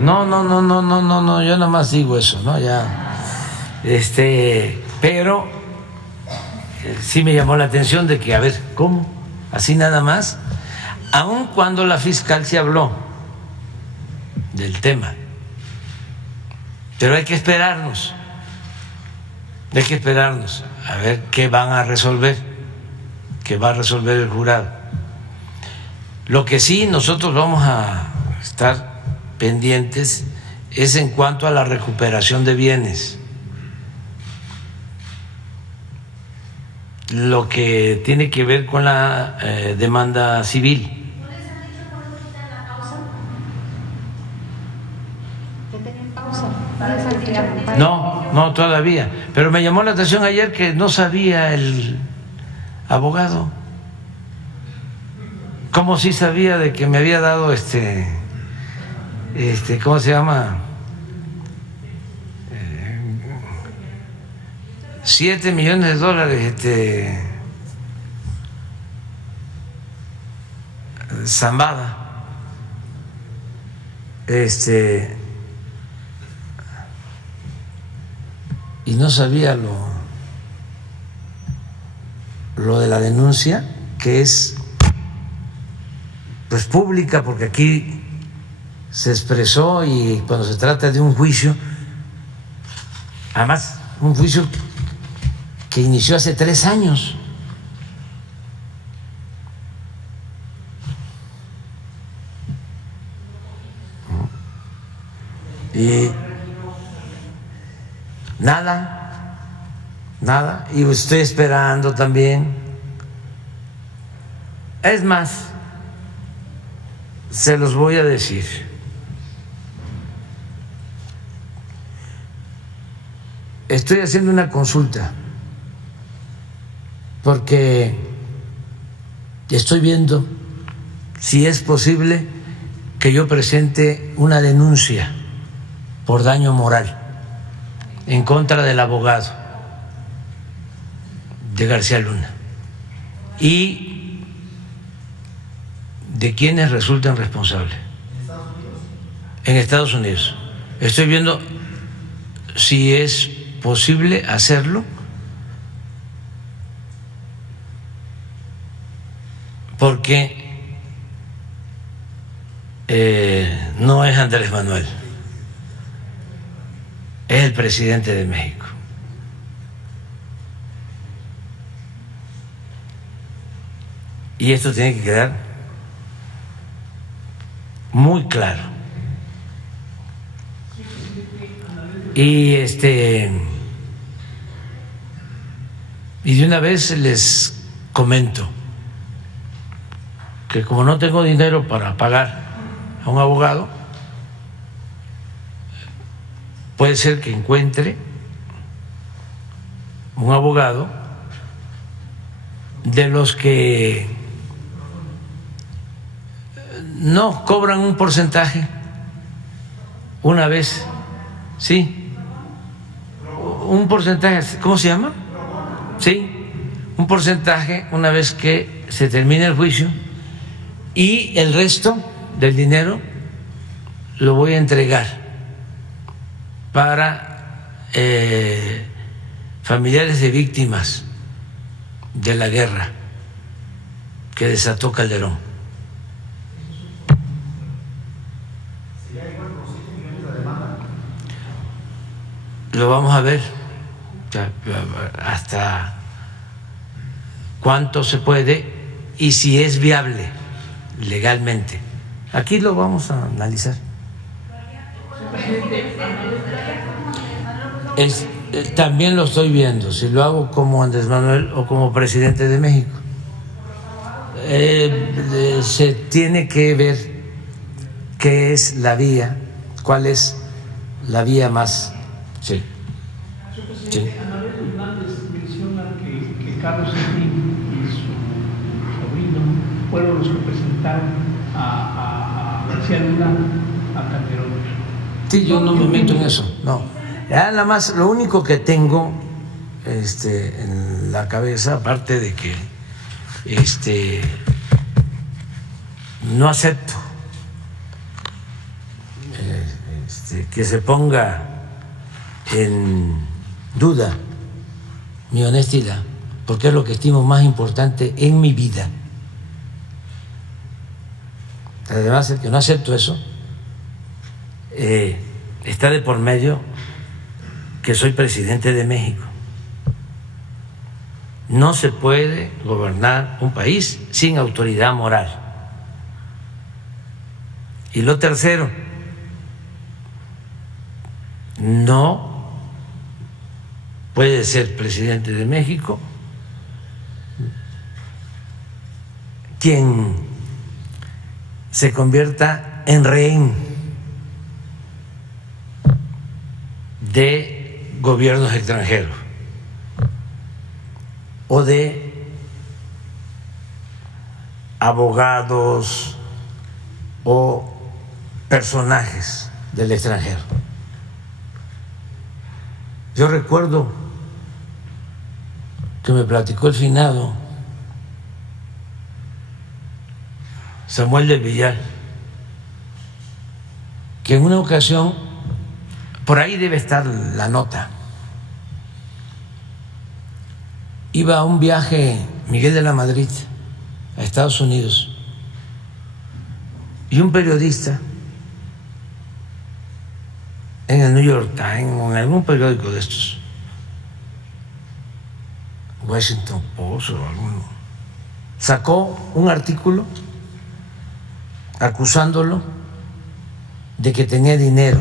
No, yo nada más digo eso, ¿no? Ya, pero sí me llamó la atención de que, a ver, ¿cómo? Así nada más, aun cuando la fiscal se habló del tema. Pero hay que esperarnos a ver qué van a resolver, qué va a resolver el jurado. Lo que sí nosotros vamos a estar pendientes es en cuanto a la recuperación de bienes. Lo que tiene que ver con la demanda civil. ¿No les han dicho cuándo quitan la pausa? ¿Que tenían pausa? ¿No les han dicho? No, todavía. Pero me llamó la atención ayer que no sabía el abogado. ¿Cómo sí sabía de que me había dado ¿cómo se llama? 7 millones de dólares, Zambada, y no sabía lo de la denuncia, que es pues pública, porque aquí se expresó, y cuando se trata de un juicio, además un juicio que inició hace 3 años. Y nada, y estoy esperando también. Es más, se los voy a decir. Estoy haciendo una consulta porque estoy viendo si es posible que yo presente una denuncia por daño moral en contra del abogado de García Luna y de quienes resultan responsables en Estados Unidos. Estoy viendo si es posible hacerlo, porque no es Andrés Manuel, es el presidente de México. Y esto tiene que quedar muy claro. Y de una vez les comento que como no tengo dinero para pagar a un abogado, puede ser que encuentre un abogado de los que no cobran un porcentaje una vez, sí, un porcentaje, ¿cómo se llama? Sí, un porcentaje una vez que se termine el juicio, y el resto del dinero lo voy a entregar para familiares de víctimas de la guerra que desató Calderón. Lo vamos a ver hasta cuánto se puede y si es viable legalmente. Aquí lo vamos a analizar. También lo estoy viendo, si lo hago como Andrés Manuel o como presidente de México. Se tiene que ver qué es la vía, cuál es la vía más. Sí. Sí. Anabel Hernández menciona que Carlos Slim y su sobrino fueron los que presentaron a García Luna a Calderón. Sí, yo no me meto en eso, no. Ya nada más, lo único que tengo en la cabeza, aparte de que no acepto que se ponga en duda mi honestidad, porque es lo que estimo más importante en mi vida. Además, el que no acepto eso, está de por medio que soy presidente de México. No se puede gobernar un país sin autoridad moral. Y lo tercero, no puede ser presidente de México quien se convierta en rehén de gobiernos extranjeros o de abogados o personajes del extranjero. Yo recuerdo que me platicó el finado Samuel del Villar, que en una ocasión, por ahí debe estar la nota, iba a un viaje Miguel de la Madrid a Estados Unidos y un periodista en el New York Times o en algún periódico de estos, Washington Post o alguno, sacó un artículo acusándolo de que tenía dinero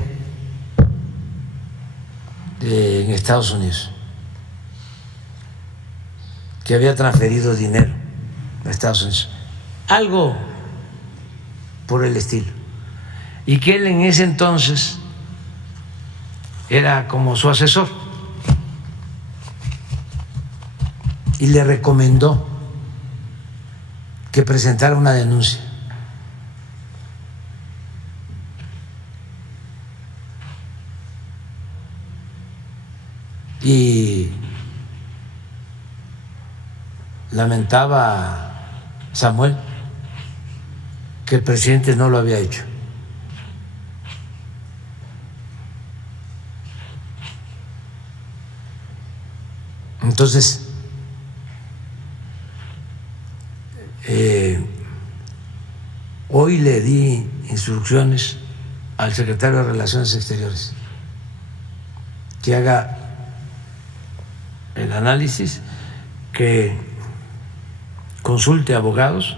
en Estados Unidos, que había transferido dinero a Estados Unidos, algo por el estilo, y que él en ese entonces era como su asesor y le recomendó que presentara una denuncia. Y lamentaba Samuel que el presidente no lo había hecho. Entonces, hoy le di instrucciones al secretario de Relaciones Exteriores que haga el análisis, que consulte abogados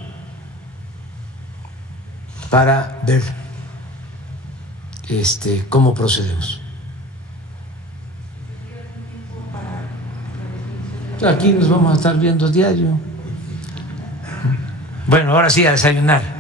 para ver cómo procedemos. Aquí nos vamos a estar viendo diario. Bueno, ahora sí, a desayunar.